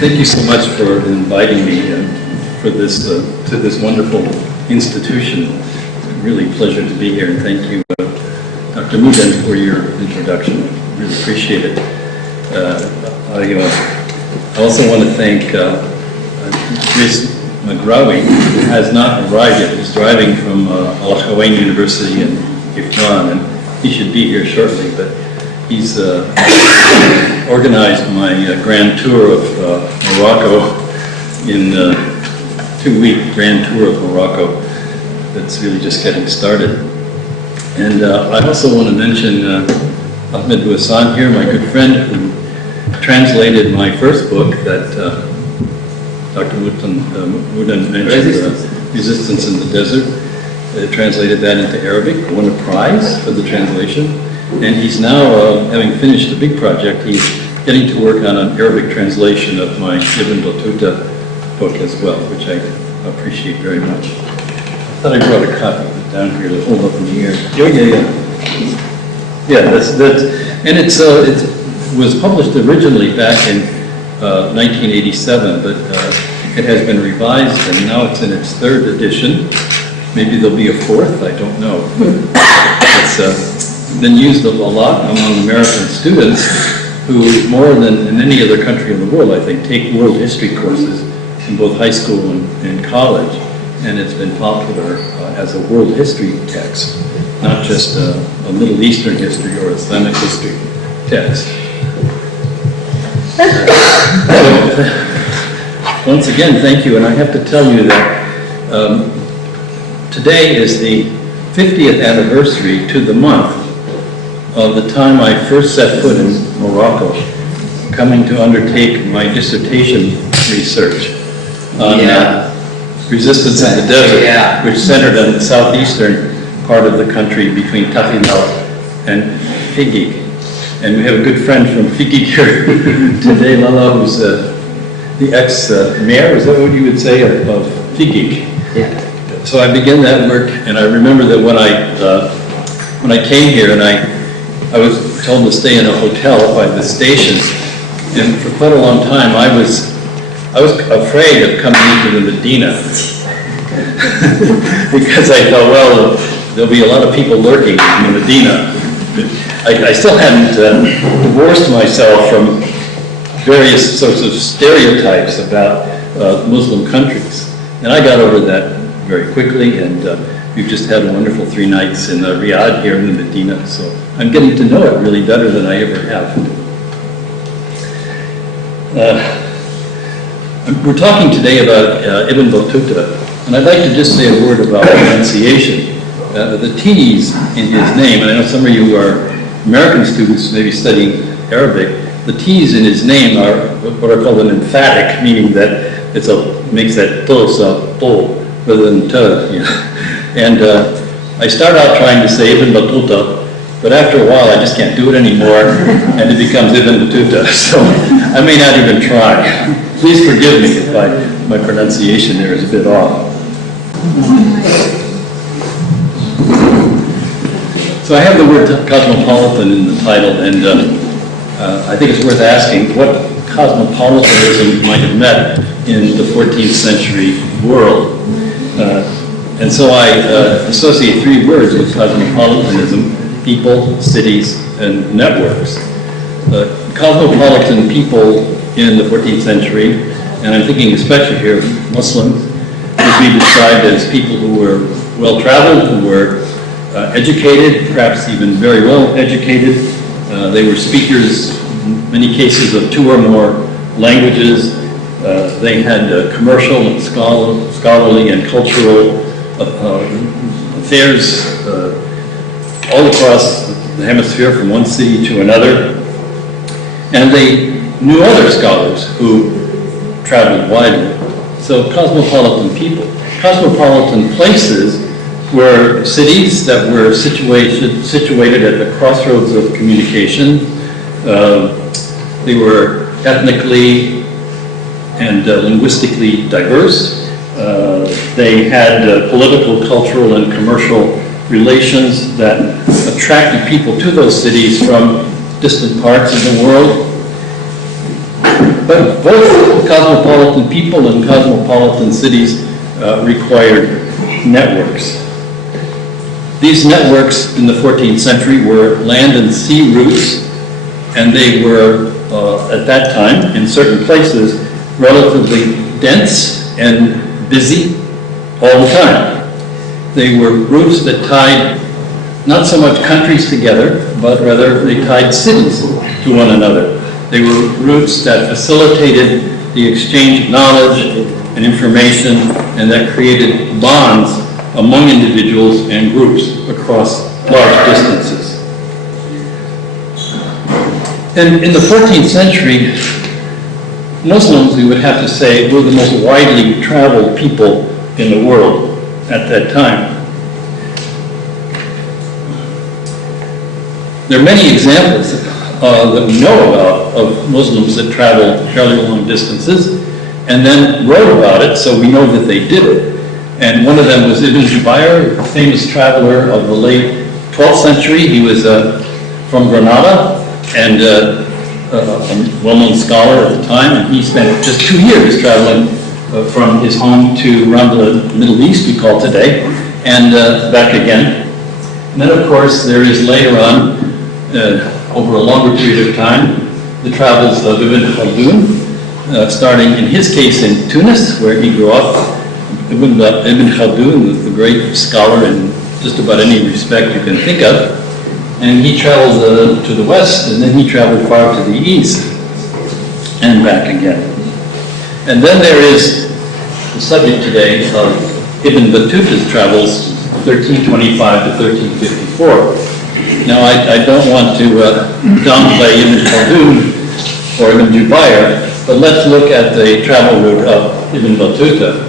Thank you so much for inviting me for this to this wonderful institution. Really a pleasure to be here, and thank you, Dr. Muden, for your introduction. Really appreciate it. I also want to thank Chris McGrawy, who has not arrived yet. He's driving from Al-Hawaii University in Iftan, and he should be here shortly, but he's organized my grand tour of Morocco in 2-week grand tour of Morocco that's really just getting started. And I also want to mention Ahmed Bouassan here, my good friend, who translated my first book that Dr. Muden mentioned, Resistance in the Desert. Translated that into Arabic, won a prize for the translation. And he's now, having finished a big project, he's getting to work on an Arabic translation of my Ibn Battuta book as well, which I appreciate very much. I thought I brought a copy of it down here to hold up in the air. Yeah, that's and it was published originally back in 1987, but it has been revised, and now it's in its 3rd edition. Maybe there'll be a 4th, I don't know. It's been used a lot among American students who, more than in any other country in the world, I think, take world history courses in both high school and college, and it's been popular as a world history text, not just a Middle Eastern history or Islamic history text. Once again, thank you, and I have to tell you that today is the 50th anniversary to the month of the time I first set foot in Morocco, coming to undertake my dissertation research on resistance in the desert, which centered on the southeastern part of the country between Tafilal and Figig. And we have a good friend from Figig here today, Lala, who's the ex-mayor, is that what you would say, of Figig? Yeah. So I began that work, and I remember that when I came here, and I was told to stay in a hotel by the station, and for quite a long time I was afraid of coming into the Medina because I thought, well, there'll be a lot of people lurking in the Medina. I still hadn't divorced myself from various sorts of stereotypes about Muslim countries, and I got over that very quickly, and we've just had a wonderful 3 nights in Riyadh here in the Medina, so I'm getting to know it really better than I ever have. We're talking today about Ibn Battuta, and I'd like to just say a word about pronunciation. The T's in his name, and I know some of you are American students maybe studying Arabic, the T's in his name are what are called an emphatic, meaning that makes that to sound to rather than to, you know. And I start out trying to say Ibn Battuta, but after a while I just can't do it anymore, and it becomes Ibn Battuta, so I may not even try. Please forgive me if my pronunciation there is a bit off. So I have the word cosmopolitan in the title, and I think it's worth asking what cosmopolitanism might have meant in the 14th century world. And so I associate 3 words with cosmopolitanism: people, cities, and networks. Cosmopolitan people in the 14th century, and I'm thinking especially here of Muslims, would be described as people who were well-traveled, who were educated, perhaps even very well educated. They were speakers, in many cases, of 2 or more languages. They had commercial and scholarly and cultural affairs all across the hemisphere, from one city to another. And they knew other scholars who traveled widely. So cosmopolitan people. Cosmopolitan places were cities that were situated at the crossroads of communication. They were ethnically and linguistically diverse. They had political, cultural, and commercial relations that attracted people to those cities from distant parts of the world. But both cosmopolitan people and cosmopolitan cities required networks. These networks in the 14th century were land and sea routes, and they were, at that time, in certain places, relatively dense and busy all the time. They were routes that tied not so much countries together, but rather they tied cities to one another. They were routes that facilitated the exchange of knowledge and information, and that created bonds among individuals and groups across large distances. And in the 14th century, Muslims, we would have to say, were the most widely traveled people in the world at that time. There are many examples that we know about of Muslims that traveled fairly long distances and then wrote about it, so we know that they did it. And one of them was Ibn Battuta, a famous traveler of the late 12th century. He was from Granada and a well-known scholar at the time, and he spent just 2 years traveling from his home to around the Middle East, we call today, and back again. And then, of course, there is later on, over a longer period of time, the travels of Ibn Khaldun, starting in his case in Tunis, where he grew up. Ibn Khaldun, the great scholar in just about any respect you can think of, and he traveled to the west, and then he traveled far to the east, and back again. And then there is the subject today of Ibn Battuta's travels, 1325 to 1354. Now, I don't want to downplay Ibn Khaldun or Ibn Jubayr, but let's look at the travel route of Ibn Battuta.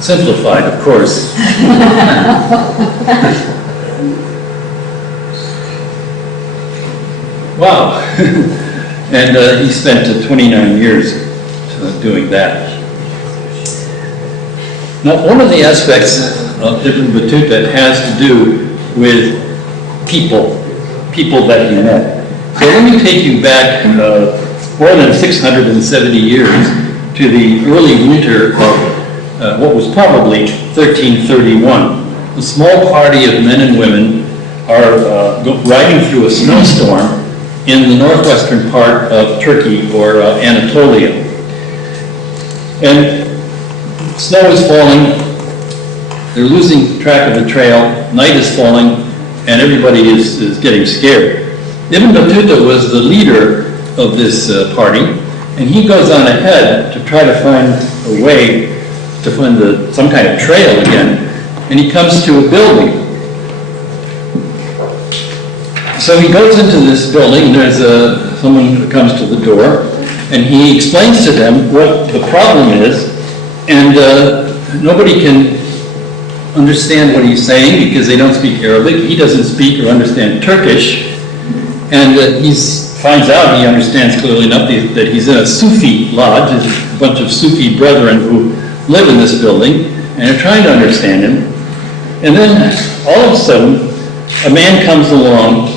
Simplified, of course. Wow. And he spent 29 years doing that. Now, one of the aspects of Ibn Battuta has to do with people that he met. So let me take you back more than 670 years to the early winter of what was probably 1331. A small party of men and women are riding through a snowstorm in the northwestern part of Turkey, or Anatolia. And snow is falling, they're losing track of the trail, night is falling, and everybody is getting scared. Ibn Battuta was the leader of this party, and he goes on ahead to try to find a way to find some kind of trail again, and he comes to a building. So he goes into this building, and there's someone who comes to the door, and he explains to them what the problem is, and nobody can understand what he's saying because they don't speak Arabic. He doesn't speak or understand Turkish, and he finds out, he understands clearly enough that he's in a Sufi lodge. There's a bunch of Sufi brethren who live in this building, and are trying to understand him. And then, all of a sudden, a man comes along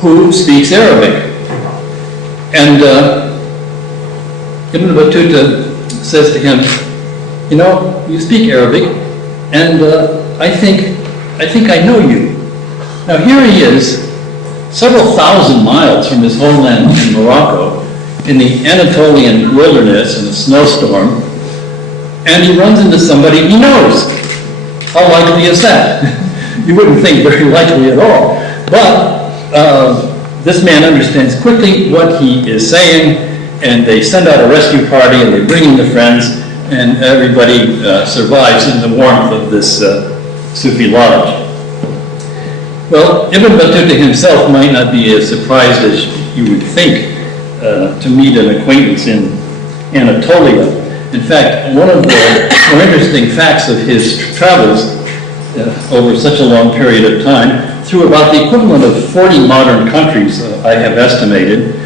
who speaks Arabic. And Ibn Battuta says to him, you know, you speak Arabic, and I think I know you. Now here he is, several thousand miles from his homeland in Morocco, in the Anatolian wilderness in a snowstorm, and he runs into somebody he knows. How likely is that? You wouldn't think very likely at all. But this man understands quickly what he is saying, and they send out a rescue party, and they bring in the friends, and everybody survives in the warmth of this Sufi lodge. Well, Ibn Battuta himself might not be as surprised as you would think to meet an acquaintance in Anatolia. In fact, one of the more interesting facts of his travels over such a long period of time, through about the equivalent of 40 modern countries, I have estimated,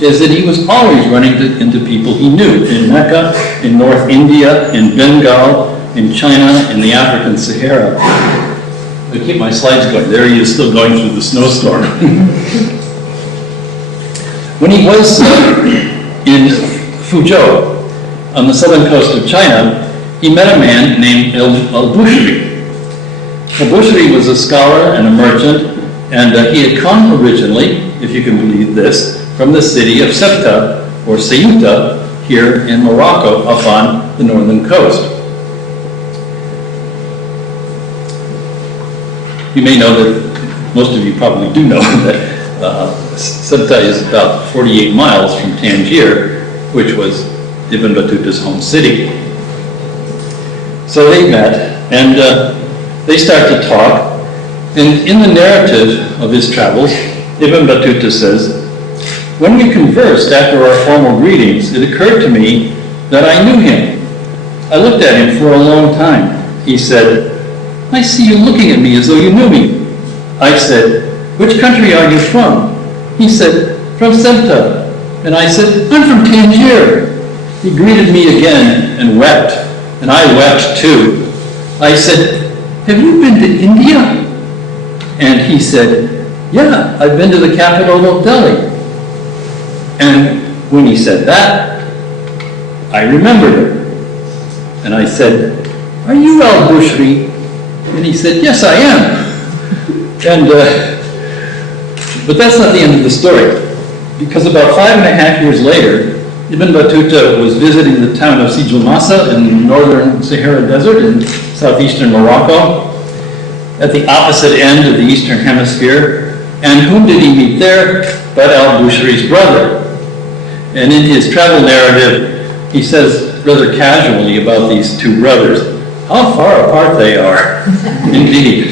is that he was always running into people he knew in Mecca, in North India, in Bengal, in China, in the African Sahara. I keep my slides going. There he is, still going through the snowstorm. When he was in Fuzhou, on the southern coast of China, he met a man named al-Bushri. Al-Bushri was a scholar and a merchant, and he had come originally, if you can believe this, from the city of Ceuta, or Ceuta, here in Morocco, up on the northern coast. You may know that, most of you probably do know, that Ceuta is about 48 miles from Tangier, which was Ibn Battuta's home city. So they met, and they start to talk, and in the narrative of his travels, Ibn Battuta says, "When we conversed after our formal greetings, it occurred to me that I knew him. I looked at him for a long time. He said, 'I see you looking at me as though you knew me.' I said, 'Which country are you from?' He said, 'From Ceuta.' And I said, 'I'm from Tangier.' He greeted me again and wept, and I wept too. I said, 'Have you been to India?' And he said, 'Yeah, I've been to the capital of Delhi.' And when he said that, I remembered it. And I said, 'Are you al-Bushri?' And he said, 'Yes, I am.' And, but that's not the end of the story. Because about 5.5 years later, Ibn Battuta was visiting the town of Sijil Massa in the northern Sahara Desert in southeastern Morocco, at the opposite end of the Eastern Hemisphere. And whom did he meet there but al-Bushri's brother? And in his travel narrative, he says rather casually about these two brothers, how far apart they are, indeed.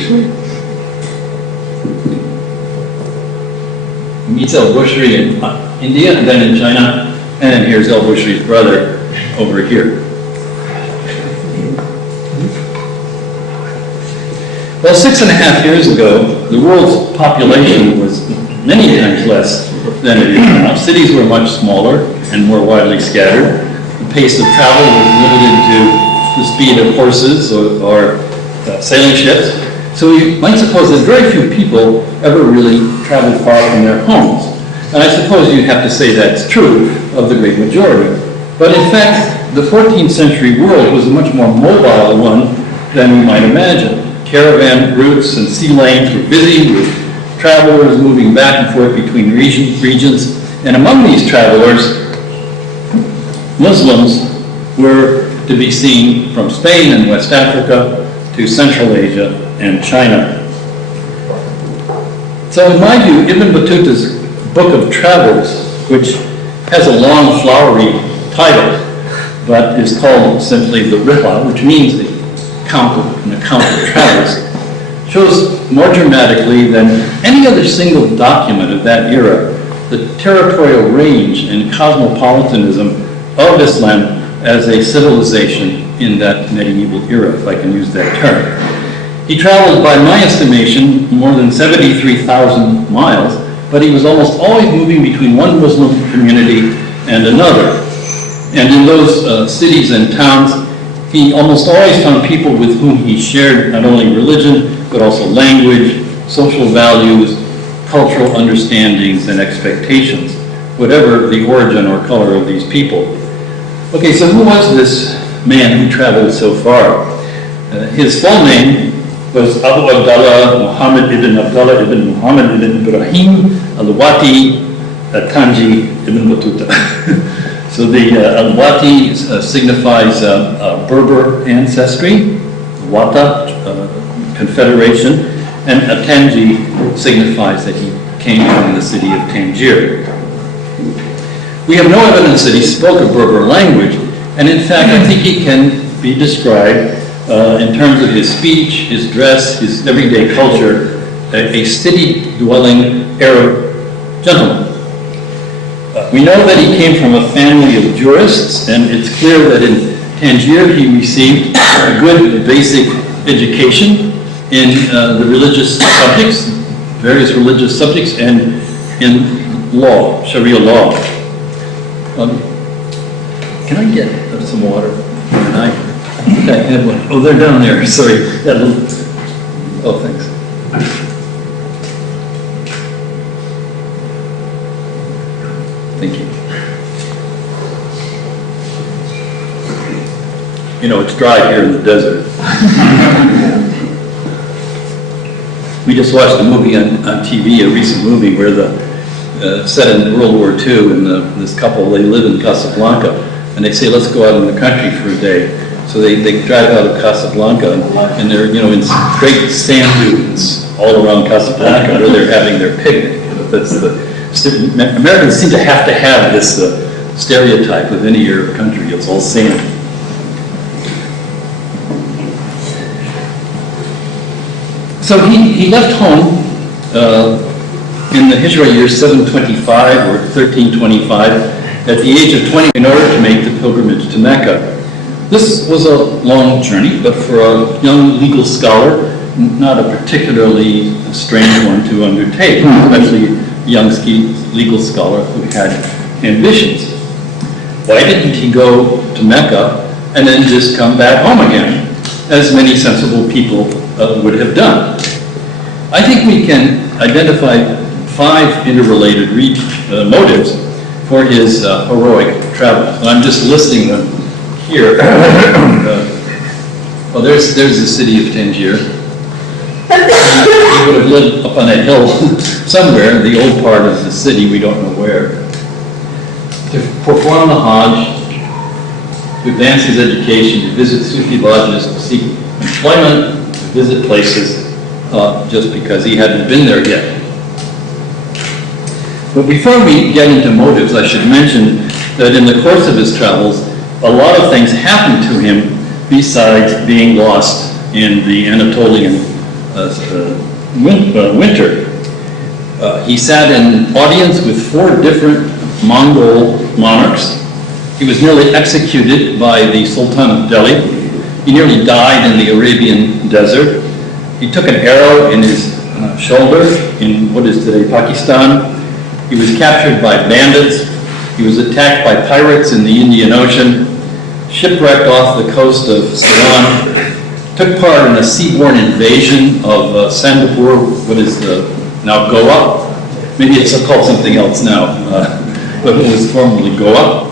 He meets al-Bushri in India and then in China, and then here's al-Bushri's brother over here. Well, 6.5 years ago, the world's population was many times less than it is now. Cities were much smaller and more widely scattered. The pace of travel was limited to the speed of horses or sailing ships. So you might suppose that very few people ever really traveled far from their homes. And I suppose you'd have to say that's true of the great majority. But in fact, the 14th century world was a much more mobile one than we might imagine. Caravan routes and sea lanes were busy with travelers moving back and forth between regions. And among these travelers, Muslims were to be seen from Spain and West Africa to Central Asia and China. So in my view, Ibn Battuta's Book of Travels, which has a long flowery title, but is called simply the Rihla, which means an account of travels, shows more dramatically than any other single document of that era the territorial range and cosmopolitanism of Islam as a civilization in that medieval era, if I can use that term. He traveled, by my estimation, more than 73,000 miles, but he was almost always moving between one Muslim community and another. And in those cities and towns, he almost always found people with whom he shared not only religion, but also language, social values, cultural understandings, and expectations, whatever the origin or color of these people. Okay, so who was this man who traveled so far? His full name was Abu Abdallah Muhammad ibn Abdullah ibn Muhammad ibn Ibrahim al-Wati Tanji ibn Battuta. So the al-Wati signifies Berber ancestry, Wata, confederation, and Tanji signifies that he came from the city of Tangier. We have no evidence that he spoke a Berber language, and in fact I think he can be described in terms of his speech, his dress, his everyday culture, a city-dwelling Arab gentleman. We know that he came from a family of jurists, and it's clear that in Tangier he received a good basic education in the religious subjects, various religious subjects, and in law, Sharia law. Can I get some water? Can I have one? Oh, they're down there. Sorry. That little... Oh, thanks. Thank you. You know, it's dry here in the desert. We just watched a movie on TV, a recent movie where set in World War II, and this couple, they live in Casablanca, and they say, let's go out in the country for a day. So they drive out of Casablanca, and they're, you know, in great sand dunes all around Casablanca where they're having their picnic. That's Americans seem to have this stereotype of any Arab country. It's all sand. So he left home in the Hijra year 725 or 1325 at the age of 20 in order to make the pilgrimage to Mecca. This was a long journey, but for a young legal scholar, not a particularly strange one to undertake, especially a young legal scholar who had ambitions. Why didn't he go to Mecca and then just come back home again, as many sensible people would have done? I think we can identify 5 interrelated motives for his heroic travels. And I'm just listing them here. Well, there's the city of Tangier. He would have lived up on a hill somewhere in the old part of the city, we don't know where. To perform the Hajj, to advance his education, to visit Sufi lodges, to seek employment, to visit places, just because he hadn't been there yet. But before we get into motives, I should mention that in the course of his travels, a lot of things happened to him besides being lost in the Anatolian winter. He sat in audience with 4 different Mongol monarchs. He was nearly executed by the Sultan of Delhi. He nearly died in the Arabian desert. He took an arrow in his shoulder in what is today Pakistan. He was captured by bandits. He was attacked by pirates in the Indian Ocean, shipwrecked off the coast of Ceylon, took part in a seaborne invasion of Singapore, what is now Goa. Maybe it's called something else now, but it was formerly Goa.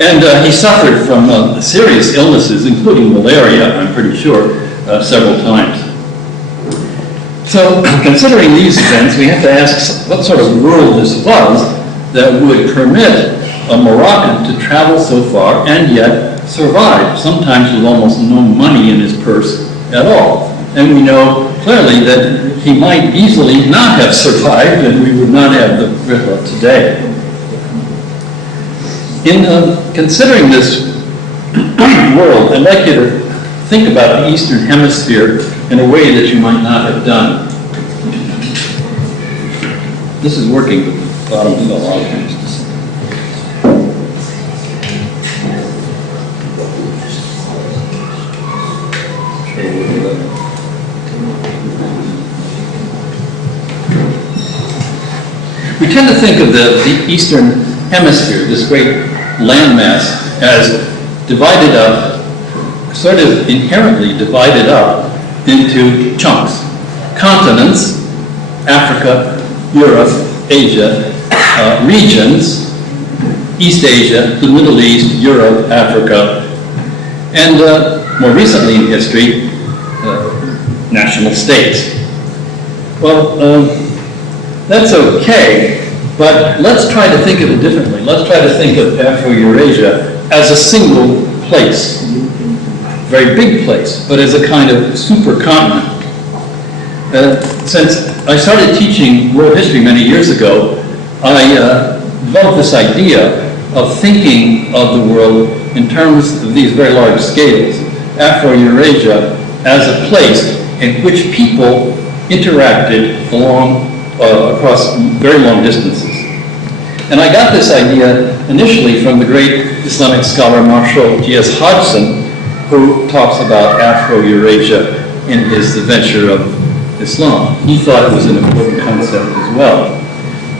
And he suffered from serious illnesses, including malaria, I'm pretty sure, several times. So, considering these events, we have to ask what sort of world this was that would permit a Moroccan to travel so far and yet survive, sometimes with almost no money in his purse at all. And we know clearly that he might easily not have survived, and we would not have the Rihla today. In considering this world, I'd like you to think about the Eastern Hemisphere in a way that you might not have done. This is working, but the bottom fell off. We tend to think of the Eastern Hemisphere, this great landmass, as divided up, sort of inherently divided up into chunks. Continents, Africa, Europe, Asia, regions, East Asia, the Middle East, Europe, Africa, and more recently in history, national states. Well, that's okay, but let's try to think of it differently. Let's try to think of Afro-Eurasia as a single place, very big place, but as a kind of supercontinent. Since I started teaching world history many years ago, I developed this idea of thinking of the world in terms of these very large scales. Afro-Eurasia as a place in which people interacted across very long distances. And I got this idea initially from the great Islamic scholar Marshall G.S. Hodgson, who talks about Afro-Eurasia in his The Venture of Islam. He thought it was an important concept as well.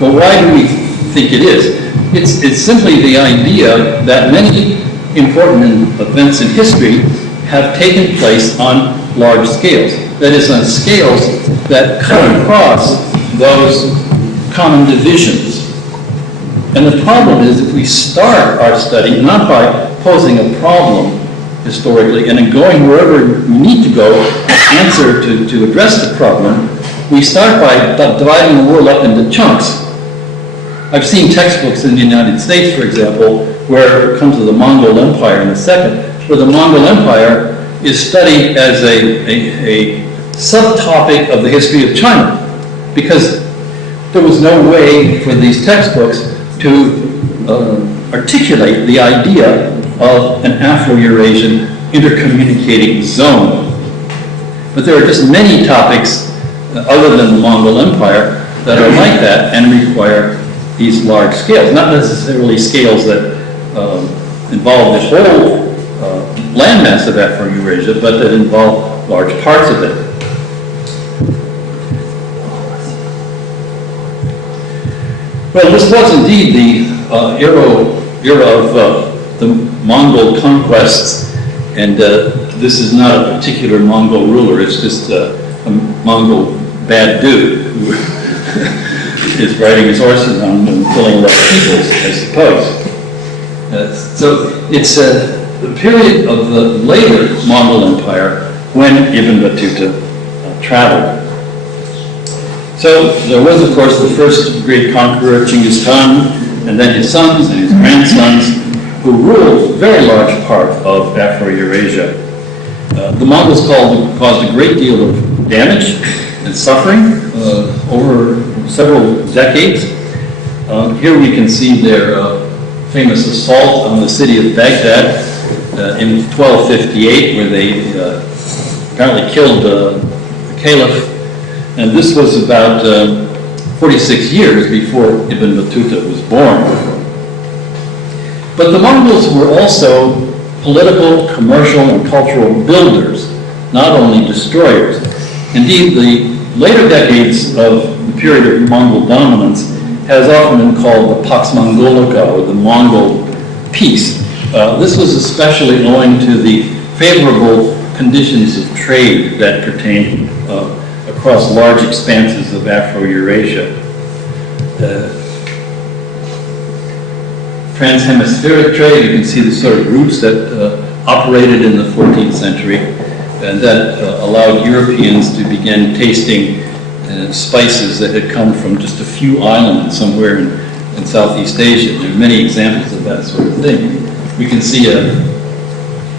Well, why do we think it is? It's simply the idea that many important events in history have taken place on large scales. That is, on scales that cut across those common divisions. And the problem is if we start our study not by posing a problem historically and then going wherever we need to go to address the problem, we start by dividing the world up into chunks. I've seen textbooks in the United States, for example, where it comes to the Mongol Empire in a second, where the Mongol Empire is studied as a subtopic of the history of China, because there was no way for these textbooks to articulate the idea of an Afro-Eurasian intercommunicating zone. But there are just many topics other than the Mongol Empire that are like that and require these large scales, not necessarily scales that involve the whole landmass of Afro-Eurasia, but that involve large parts of it. Well, this was indeed the era of the Mongol conquests, and this is not a particular Mongol ruler, it's just a Mongol bad dude who is riding his horses on and killing a lot of people, I suppose. So it's the period of the later Mongol Empire when Ibn Battuta traveled. So there was, of course, the first great conqueror, Genghis Khan, and then his sons and his grandsons, who ruled a very large part of Afro-Eurasia. The Mongols caused a great deal of damage and suffering over several decades. Here we can see their famous assault on the city of Baghdad in 1258, where they apparently killed the caliph. And this was about 46 years before Ibn Battuta was born. But the Mongols were also political, commercial, and cultural builders, not only destroyers. Indeed, the later decades of the period of Mongol dominance has often been called the Pax Mongolica, or the Mongol peace. This was especially owing to the favorable conditions of trade that pertained across large expanses of Afro-Eurasia. Trans-hemispheric trade, you can see the sort of routes that operated in the 14th century, and that allowed Europeans to begin tasting spices that had come from just a few islands somewhere in Southeast Asia. There are many examples of that sort of thing. We can see a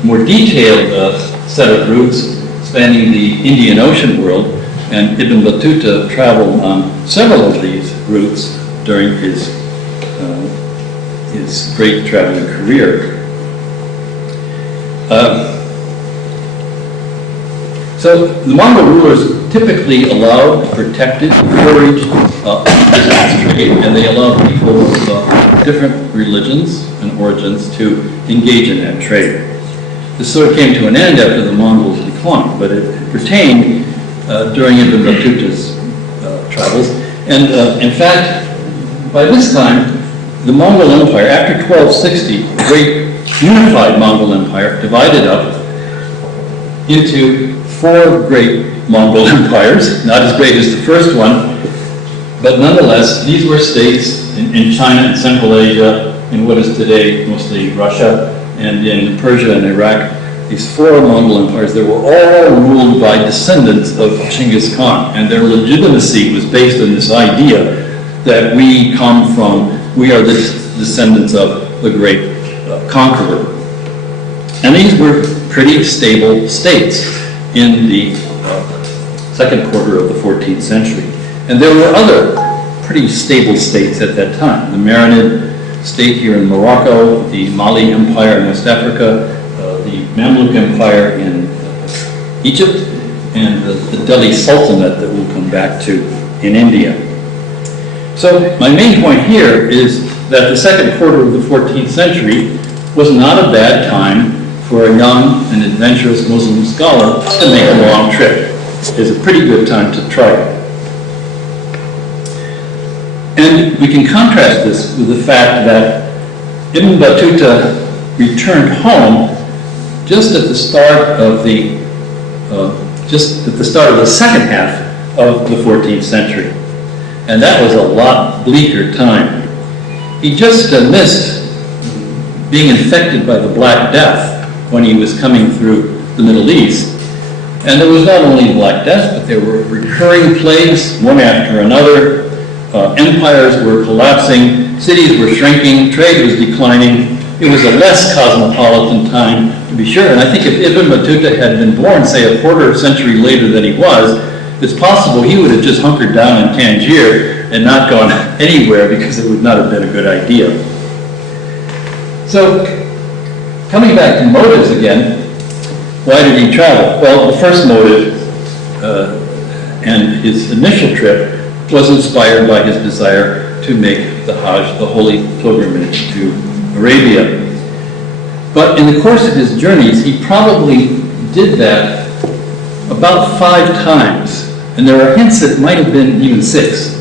more detailed set of routes spanning the Indian Ocean world, and Ibn Battuta traveled on several of these routes during his great traveling career. So the Mongol rulers typically allowed, protected, encouraged business trade, and they allowed people of different religions and origins to engage in that trade. This sort of came to an end after the Mongols declined, but it pertained during Ibn Battuta's travels. And in fact, by this time, the Mongol Empire, after 1260, the great unified Mongol Empire, divided up into 4 great Mongol empires, not as great as the first one, but nonetheless, these were states in China and Central Asia, in what is today mostly Russia, and in Persia and Iraq. These 4 Mongol empires, they were all ruled by descendants of Genghis Khan, and their legitimacy was based on this idea that we are the descendants of the great conqueror. And these were pretty stable states in the second quarter of the 14th century. And there were other pretty stable states at that time. The Marinid state here in Morocco, the Mali Empire in West Africa, the Mamluk Empire in Egypt, and the Delhi Sultanate that we'll come back to in India. So my main point here is that the second quarter of the 14th century was not a bad time for a young and adventurous Muslim scholar to make a long trip. It's a pretty good time to try it. And we can contrast this with the fact that Ibn Battuta returned home just at the start of the second half of the 14th century. And that was a lot bleaker time. He just missed being infected by the Black Death when he was coming through the Middle East. And there was not only Black Death, but there were recurring plagues, one after another. Empires were collapsing, cities were shrinking, trade was declining. It was a less cosmopolitan time, to be sure. And I think if Ibn Battuta had been born, say, a quarter century later than he was, it's possible he would have just hunkered down in Tangier and not gone anywhere, because it would not have been a good idea. So, coming back to motives again, why did he travel? Well, the first motive and his initial trip was inspired by his desire to make the Hajj, the holy pilgrimage to Arabia. But in the course of his journeys, he probably did that about 5 times. And there are hints that it might have been even 6.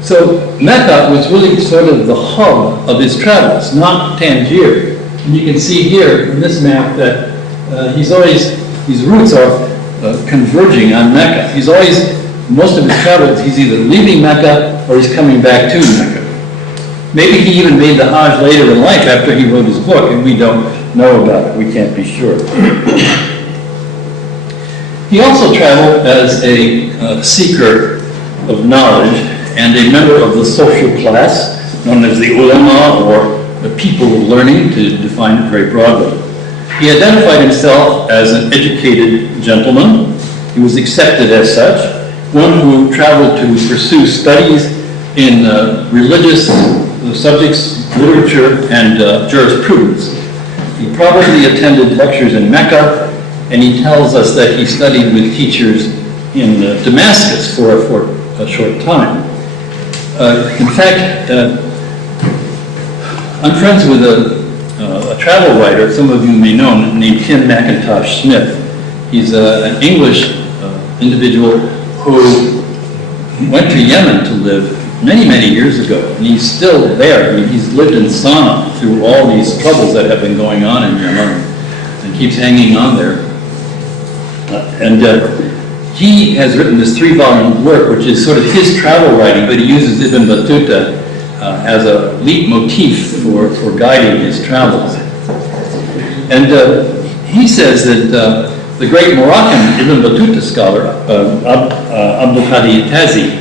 So Mecca was really sort of the hub of his travels, not Tangier. And you can see here in this map that his routes are converging on Mecca. He's always, most of his travels, he's either leaving Mecca or he's coming back to Mecca. Maybe he even made the Hajj later in life after he wrote his book, and we don't know about it. We can't be sure. He also traveled as a seeker of knowledge and a member of the social class known as the ulama, or the people of learning, to define it very broadly. He identified himself as an educated gentleman. He was accepted as such, one who traveled to pursue studies in religious subjects, literature, and jurisprudence. He probably attended lectures in Mecca, and he tells us that he studied with teachers in Damascus for a short time. In fact, I'm friends with a travel writer, some of you may know, named Tim McIntosh Smith. He's an English individual who went to Yemen to live many, many years ago, and he's still there. I mean, he's lived in Sana'a through all these troubles that have been going on in Yemen, and keeps hanging on there. He has written this 3-volume work, which is sort of his travel writing, but he uses Ibn Battuta as a leitmotif for guiding his travels. And he says that the great Moroccan Ibn Battuta scholar, Abdul Hadi Tazi,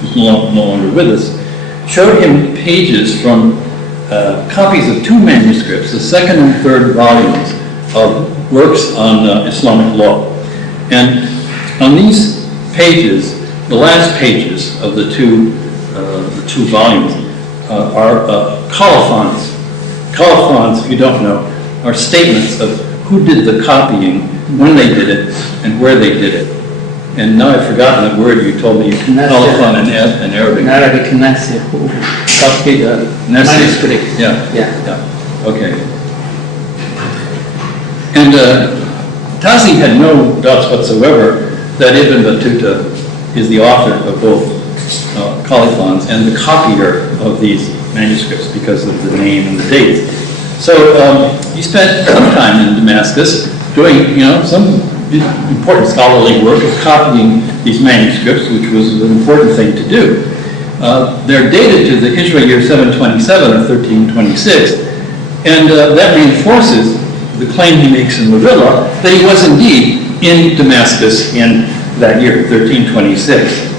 who's no longer with us, showed him pages from copies of 2 manuscripts, the 2nd and 3rd volumes of works on Islamic law. And on these pages, the last pages of the two volumes are colophons. Colophons, if you don't know, are statements of who did the copying, when they did it, and where they did it. And now I've forgotten the word you told me, colophon in Arabic. In Arabic, Nasi, who copied the manuscript. Yeah. Okay. And Tazi had no doubts whatsoever that Ibn Battuta is the author of both colophons and the copier of these manuscripts because of the name and the date. So he spent some time in Damascus doing, some important scholarly work of copying these manuscripts, which was an important thing to do. They're dated to the Hijra year 727 or 1326, and that reinforces the claim he makes in Mavilla that he was indeed in Damascus in that year, 1326.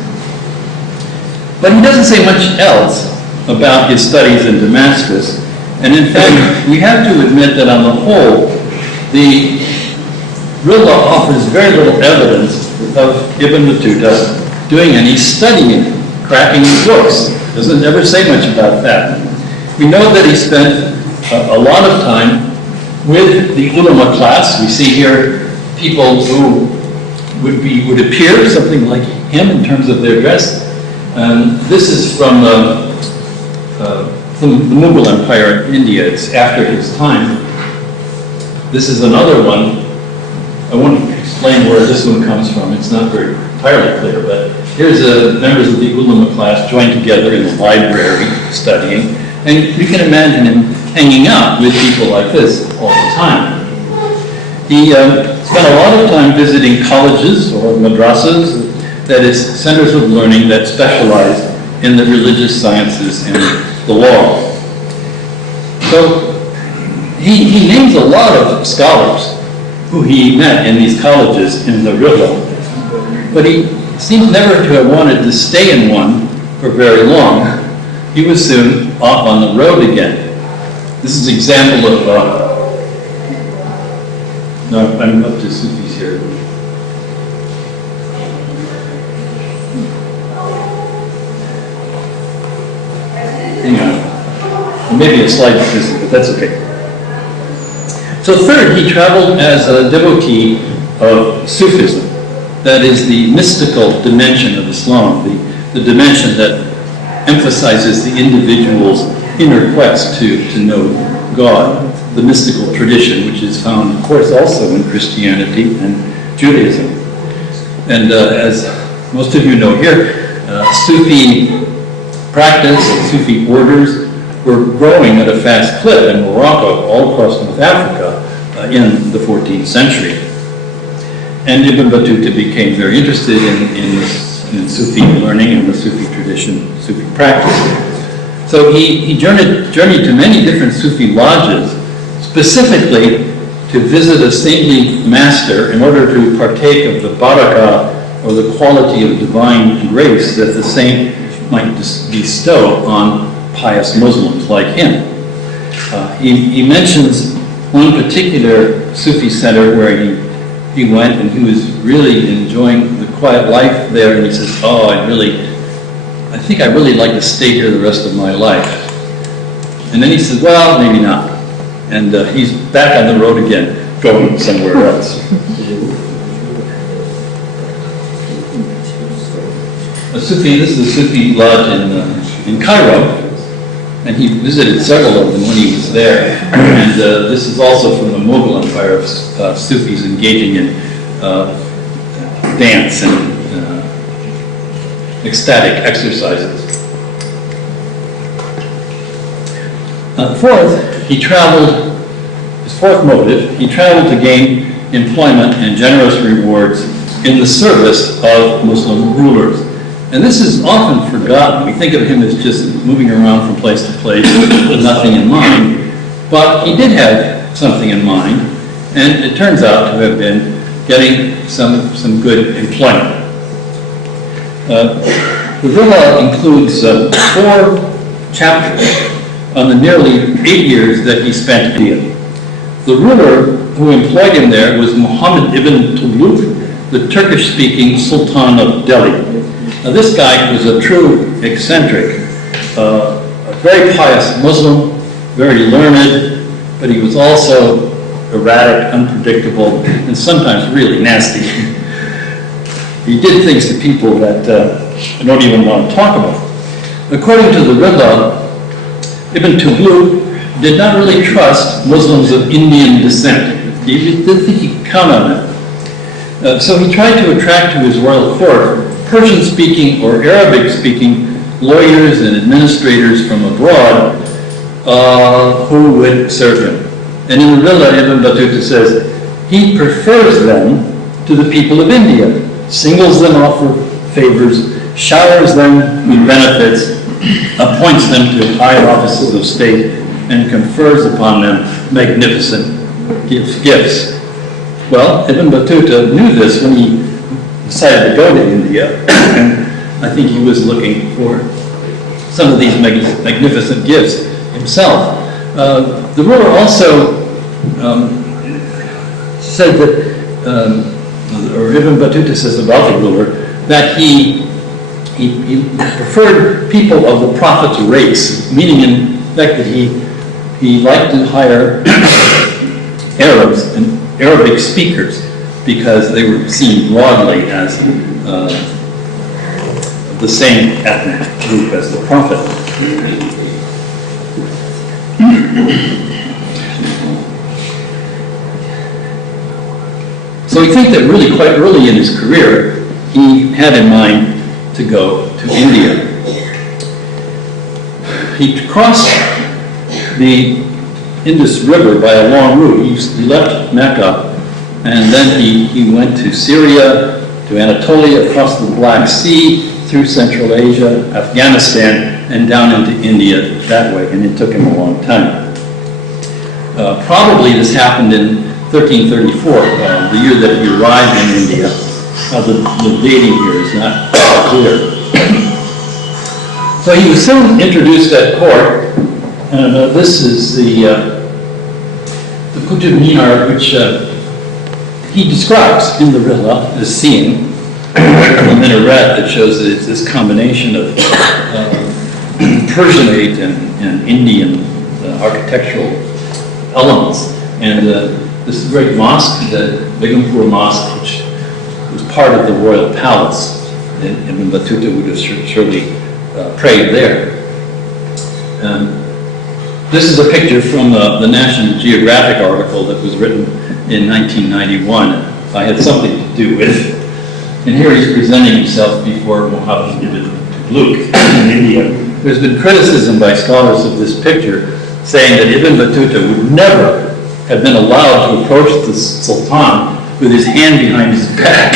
But he doesn't say much else about his studies in Damascus, and in fact, we have to admit that on the whole, the Rilla offers very little evidence of Ibn Battuta doing any studying, cracking books. Doesn't ever say much about that. We know that he spent a lot of time with the ulama class. We see here people who would appear something like him in terms of their dress. This is from the Mughal Empire in India. It's after his time. This is another one. I won't explain where this one comes from. It's not very entirely clear, but Here's members of the ulama class joined together in the library studying, and you can imagine him hanging out with people like this all the time. He spent a lot of time visiting colleges or madrasas, that is, centers of learning that specialize in the religious sciences and the law. So he names a lot of scholars who he met in these colleges in the Rihla, but he seems never to have wanted to stay in one for very long. He was soon off on the road again. This is an example of, no, I'm up to Sufis here. Hang on, maybe a slide is missing, but that's okay. So third, he traveled as a devotee of Sufism. That is the mystical dimension of Islam, the dimension that emphasizes the individual's inner quest to know God, the mystical tradition, which is found, of course, also in Christianity and Judaism. And as most of you know here, Sufi practice, Sufi orders were growing at a fast clip in Morocco, all across North Africa, in the 14th century. And Ibn Battuta became very interested in Sufi learning and the Sufi tradition, Sufi practice. So he journeyed to many different Sufi lodges, specifically to visit a saintly master in order to partake of the barakah, or the quality of divine grace that the saint might bestow on pious Muslims like him. He mentions one particular Sufi center where he went and he was really enjoying the quiet life there, and he says, I think I really like to stay here the rest of my life. And then he says, well, maybe not. And he's back on the road again, going somewhere else. This is a Sufi lodge in Cairo, and he visited several of them when he was there. And this is also from the Mughal Empire of Sufis engaging in dance and ecstatic exercises. His fourth motive, he traveled to gain employment and generous rewards in the service of Muslim rulers. And this is often forgotten. We think of him as just moving around from place to place with nothing in mind. But he did have something in mind, and it turns out to have been getting some good employment. The Rihla includes 4 chapters on the nearly 8 years that he spent in India. The ruler who employed him there was Muhammad ibn Tuluk, the Turkish-speaking Sultan of Delhi. Now, this guy was a true eccentric, a very pious Muslim, very learned, but he was also erratic, unpredictable, and sometimes really nasty. He did things to people that I don't even want to talk about. According to the Rihla, Ibn Tuluk did not really trust Muslims of Indian descent. He didn't think he could count on them. So he tried to attract to his royal court Persian-speaking or Arabic-speaking lawyers and administrators from abroad who would serve him. And in the Rihla, Ibn Battuta says, he prefers them to the people of India, singles them off for favors, showers them with benefits, appoints them to high offices of state, and confers upon them magnificent gifts. Well, Ibn Battuta knew this when he decided to go to India, and I think he was looking for some of these magnificent gifts himself. The ruler also said that, or Ibn Battuta says about the ruler, that he preferred people of the prophet's race, meaning in fact that he liked to hire Arabs and Arabic speakers because they were seen broadly as the same ethnic group as the prophet. So we think that really quite early in his career, he had in mind to go to India. He crossed the Indus River by a long route. He left Mecca, and then he went to Syria, to Anatolia, across the Black Sea, through Central Asia, Afghanistan, and down into India that way, and it took him a long time. Probably this happened in 1334, the year that he arrived in India. The dating here is not clear. So he was soon introduced at court, and this is the Qutb Minar, which he describes in the Rihla as seeing a minaret that shows that it's this combination of Persianate and Indian architectural elements. And this great mosque, the Begumpur Mosque, which was part of the royal palace, and Ibn Battuta would have surely prayed there. This is a picture from the National Geographic article that was written in 1991. I had something to do with. And here he's presenting himself before Muhammad Ibn Battuta in India. There's been criticism by scholars of this picture saying that Ibn Battuta would never have been allowed to approach the Sultan with his hand behind his back.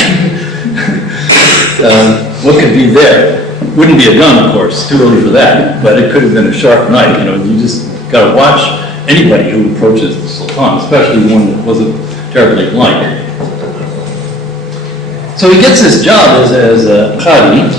What could be there? Wouldn't be a gun, of course, too early for that, but it could have been a sharp knife. You just got to watch anybody who approaches the Sultan, especially one that wasn't terribly polite. So he gets his job as a Qadi,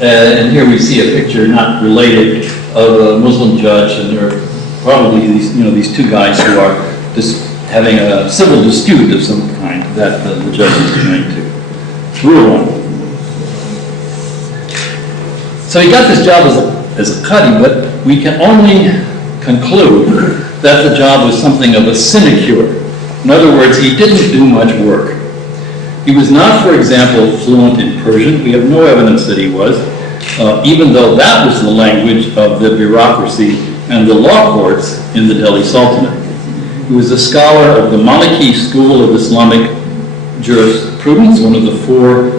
and here we see a picture, not related, of a Muslim judge, and there are probably these two guys who are just having a civil dispute of some kind that the judge is trying to rule on. So he got this job as a Qadi, but we can only conclude that the job was something of a sinecure. In other words, he didn't do much work. He was not, for example, fluent in Persian. We have no evidence that he was, even though that was the language of the bureaucracy and the law courts in the Delhi Sultanate. He was a scholar of the Maliki school of Islamic jurisprudence, one of the four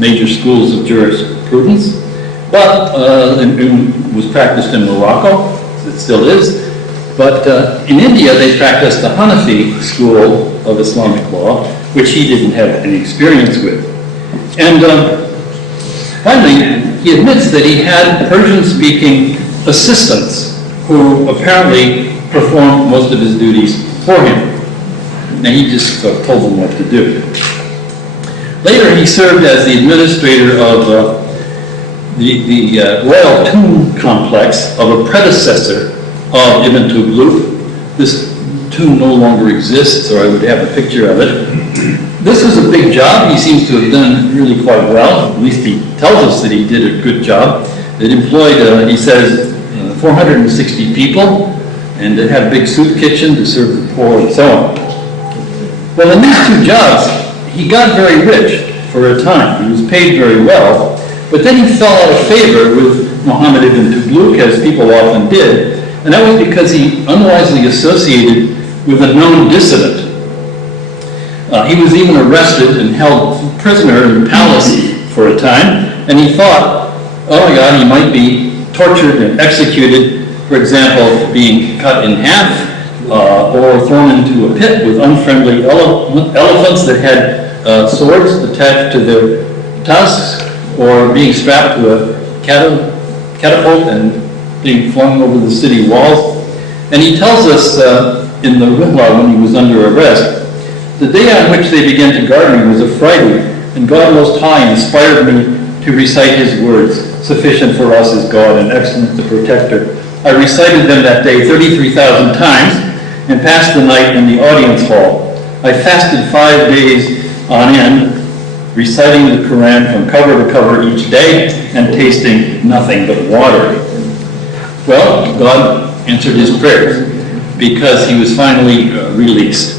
major schools of jurisprudence, but was practiced in Morocco, it still is. But in India, they practiced the Hanafi school of Islamic law, which he didn't have any experience with. And finally, he admits that he had Persian-speaking assistants who apparently performed most of his duties for him. Now, he just told them what to do. Later, he served as the administrator of the royal tomb complex of a predecessor of Ibn Tughluq. This tomb no longer exists, or I would have a picture of it. This was a big job. He seems to have done really quite well. At least he tells us that he did a good job. It employed, he says, 460 people, and it had a big soup kitchen to serve the poor and so on. Well, in these two jobs, he got very rich for a time. He was paid very well, but then he fell out of favor with Muhammad ibn Tughluq, as people often did, and that was because he unwisely associated with a known dissident. He was even arrested and held prisoner in the palace for a time, and he thought, oh my God, he might be tortured and executed, for example, being cut in half or thrown into a pit with unfriendly elephants that had swords attached to their tusks, or being strapped to a catapult and being flung over the city walls. And he tells us in the Rihla, when he was under arrest, the day on which they began to guard me was a Friday, and God Most High inspired me to recite his words, sufficient for us is God and excellent the protector. I recited them that day 33,000 times and passed the night in the audience hall. I fasted 5 days on end, reciting the Quran from cover to cover each day and tasting nothing but water. Well, God answered his prayers because he was finally released.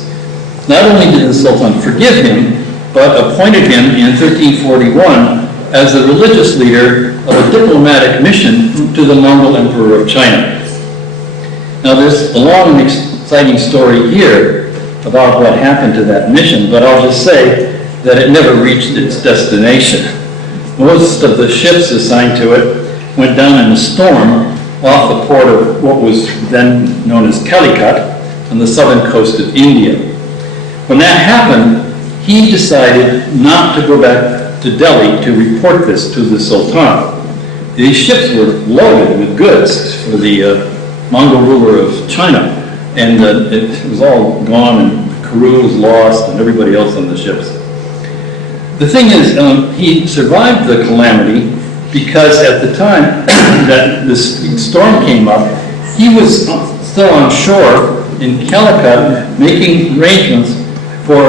Not only did the Sultan forgive him, but appointed him in 1341 as the religious leader of a diplomatic mission to the Mongol Emperor of China. Now, there's a long and exciting story here about what happened to that mission, but I'll just say that it never reached its destination. most of the ships assigned to it went down in a storm off the port of what was then known as Calicut on the southern coast of India. When that happened, he decided not to go back to Delhi to report this to the Sultan. These ships were loaded with goods for the Mongol ruler of China, and it was all gone, and the crew was lost, and everybody else on the ships. The thing is, he survived the calamity because at the time that this storm came up, he was still on shore in Calicut making arrangements for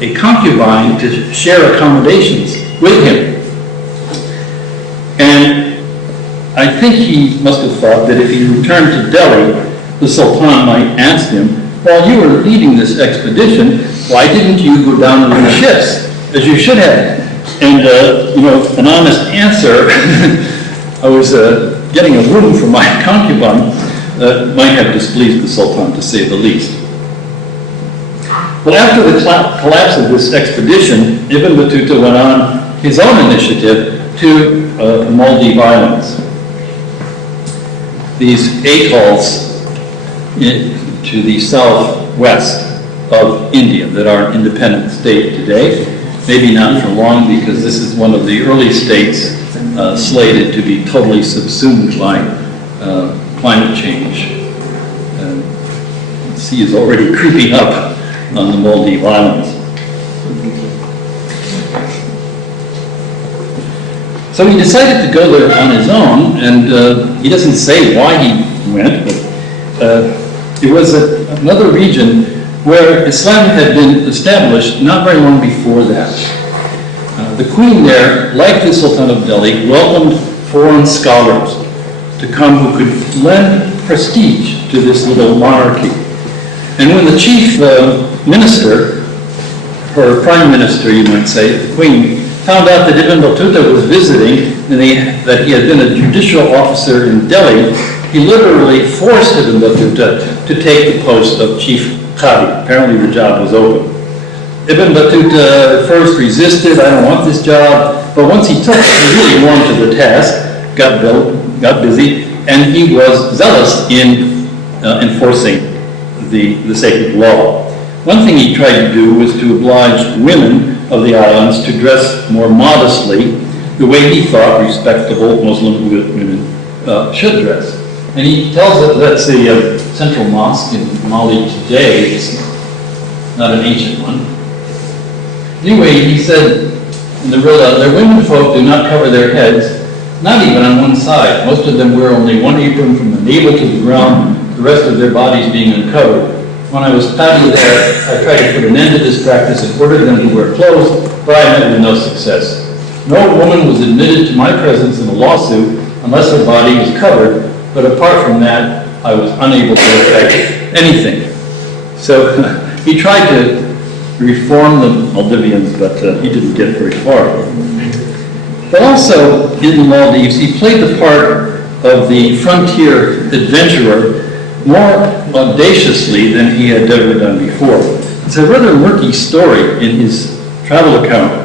a concubine to share accommodations with him. And I think he must have thought that if he returned to Delhi, the Sultan might ask him, while you were leading this expedition, why didn't you go down on the ships, as you should have? And, an honest answer, I was getting a room for my concubine, might have displeased the Sultan, to say the least. But after the collapse of this expedition, Ibn Battuta went on his own initiative to the Maldive Islands. These atolls to the southwest of India that are an independent state today. Maybe not for long, because this is one of the early states slated to be totally subsumed by climate change. The sea is already creeping up on the Maldive Islands. So he decided to go there on his own, and he doesn't say why he went, but it was another region where Islam had been established not very long before that. The queen there, like the Sultan of Delhi, welcomed foreign scholars to come who could lend prestige to this little monarchy. And when the chief minister, her prime minister, you might say, the queen, found out that Ibn Battuta was visiting and that he had been a judicial officer in Delhi, he literally forced Ibn Battuta to take the post of chief Qadi. Apparently the job was open. Ibn Battuta at first resisted, I don't want this job, but once he took it, he really warmed to the task, got busy, and he was zealous in enforcing the sacred law. One thing he tried to do was to oblige women of the islands to dress more modestly, the way he thought respectable Muslim women should dress. And he tells us that's the central mosque in Mali today. It's not an ancient one. Anyway, he said in the Rilla, their women folk do not cover their heads, not even on one side. Most of them wear only one apron from the navel to the ground, the rest of their bodies being uncovered. When I was studying there, I tried to put an end to this practice and ordered them to wear clothes, but I met with no success. No woman was admitted to my presence in a lawsuit unless her body was covered, but apart from that, I was unable to affect anything. So he tried to reform the Maldivians, but he didn't get very far. But also in the Maldives, he played the part of the frontier adventurer more audaciously than he had ever done before. It's a rather murky story in his travel account,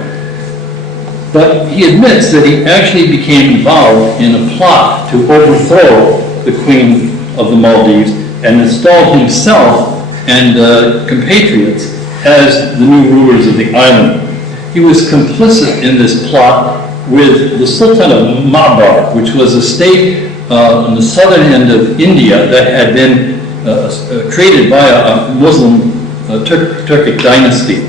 but he admits that he actually became involved in a plot to overthrow the Queen of the Maldives and install himself and compatriots as the new rulers of the island. He was complicit in this plot with the Sultan of Malabar, which was a state on the southern end of India that had been created by a Muslim Turkic dynasty.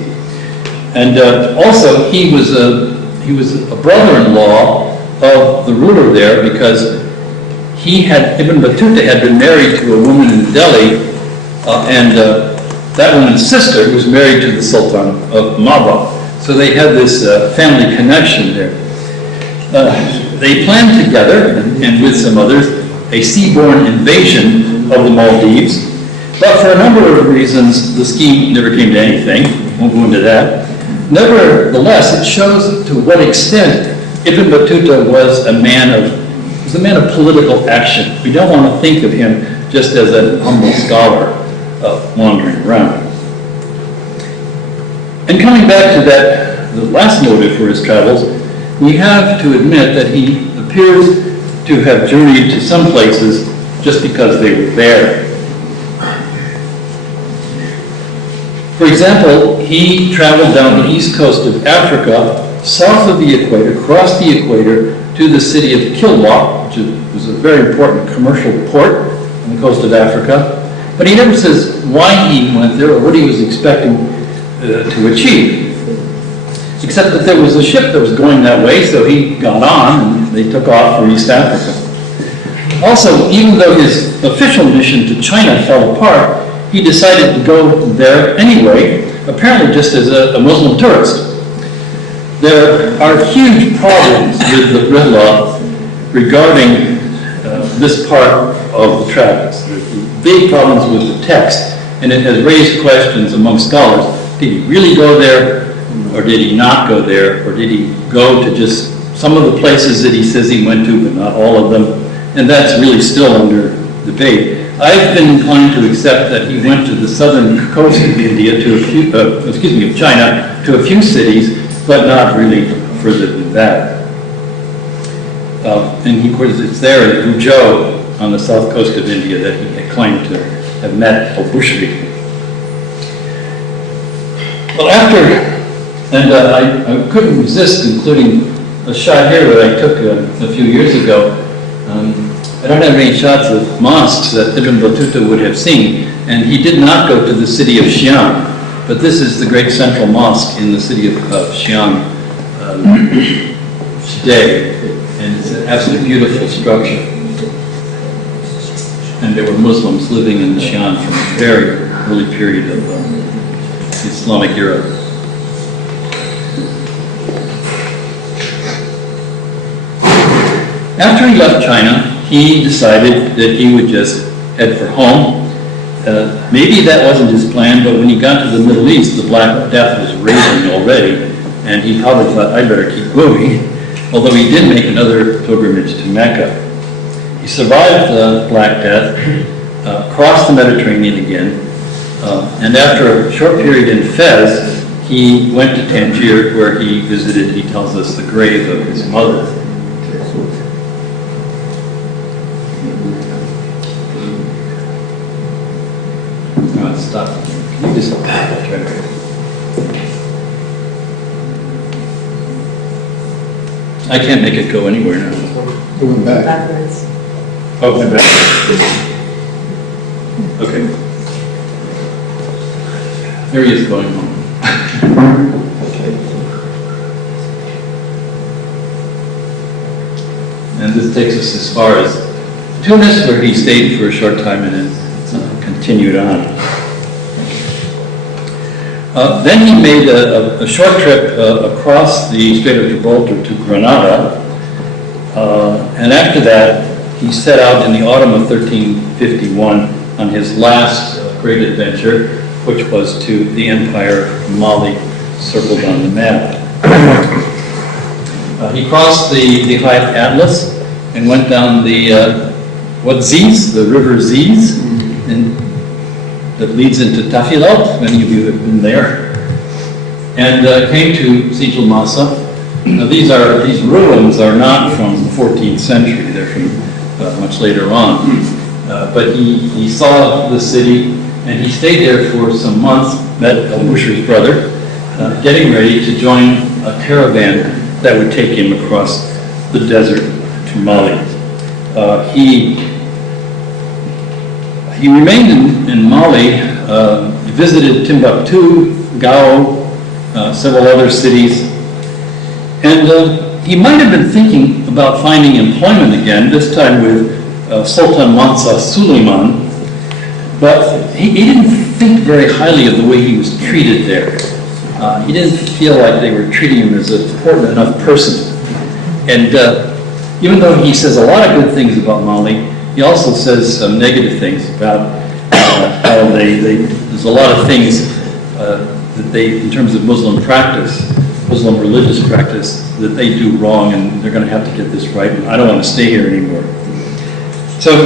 And also he was a brother-in-law of the ruler there, because Ibn Battuta had been married to a woman in Delhi, and that woman's sister was married to the Sultan of Malabar. So they had this family connection there. They planned together, and with some others, a seaborne invasion of the Maldives. But for a number of reasons, the scheme never came to anything. Won't go into that. Nevertheless, it shows to what extent Ibn Battuta was a man of political action. We don't want to think of him just as a humble scholar wandering around. And coming back to the last motive for his travels, we have to admit that he appears to have journeyed to some places just because they were there. For example, he traveled down the east coast of Africa, south of the equator, across the equator to the city of Kilwa, which was a very important commercial port on the coast of Africa. But he never says why he went there or what he was expecting to achieve. Except that there was a ship that was going that way, so he got on and they took off for East Africa. Also, even though his official mission to China fell apart, he decided to go there anyway, apparently just as a Muslim tourist. There are huge problems with the Rihla regarding this part of the travels. There's big problems with the text, and it has raised questions among scholars. Did he really go there, or did he not go there, or did he go to just some of the places that he says he went to, but not all of them? And that's really still under debate. I've been inclined to accept that he went to the southern coast of India, to a few, of China, to a few cities, but not really further than that. And of course, it's there at Huzhou on the south coast of India that he had claimed to have met al-Bushri. Well, I couldn't resist including a shot here that I took a few years ago. I don't have any shots of mosques that Ibn Battuta would have seen, and he did not go to the city of Xi'an, but this is the great central mosque in the city of Xi'an today, and it's an absolutely beautiful structure. And there were Muslims living in Xi'an from a very early period of the Islamic era. After he left China, he decided that he would just head for home. Maybe that wasn't his plan, but when he got to the Middle East, the Black Death was raging already, and he probably thought, I better keep moving, although he did make another pilgrimage to Mecca. He survived the Black Death, crossed the Mediterranean again, and after a short period in Fez, he went to Tangier, where he visited, he tells us, the grave of his mother. Stop. Can you just try to... I can't make it go anywhere now. It went back. Backwards. Oh, it went back. Okay. There he is going home. Okay. And this takes us as far as Tunis, where he stayed for a short time, and it's continued on. Then he made a short trip across the Strait of Gibraltar to Granada, and after that he set out in the autumn of 1351 on his last great adventure, which was to the Empire of Mali, circled on the map. He crossed the High Atlas and went down the Ziz, the river Ziz, and that leads into Tafilalt. Many of you have been there, and came to Sijil Masa. Now these ruins are not from the 14th century; they're from much later on. But he saw the city, and he stayed there for some months. Met al-Bushri's brother, getting ready to join a caravan that would take him across the desert to Mali. He remained in Mali, visited Timbuktu, Gao, several other cities, and he might have been thinking about finding employment again, this time with Sultan Mansa Suleiman, but he didn't think very highly of the way he was treated there. He didn't feel like they were treating him as an important enough person. And even though he says a lot of good things about Mali, he also says some negative things about how there's a lot of things that they, in terms of Muslim practice, Muslim religious practice, that they do wrong, and they're going to have to get this right, and I don't want to stay here anymore. So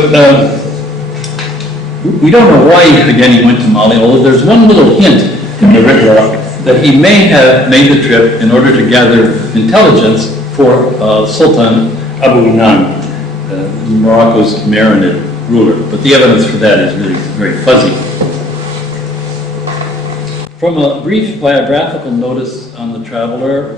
we don't know why, again, he went to Mali, although there's one little hint in the Rihla that he may have made the trip in order to gather intelligence for Sultan Abu Nan, Morocco's Marinid ruler. But the evidence for that is really very fuzzy. From a brief biographical notice on the traveler,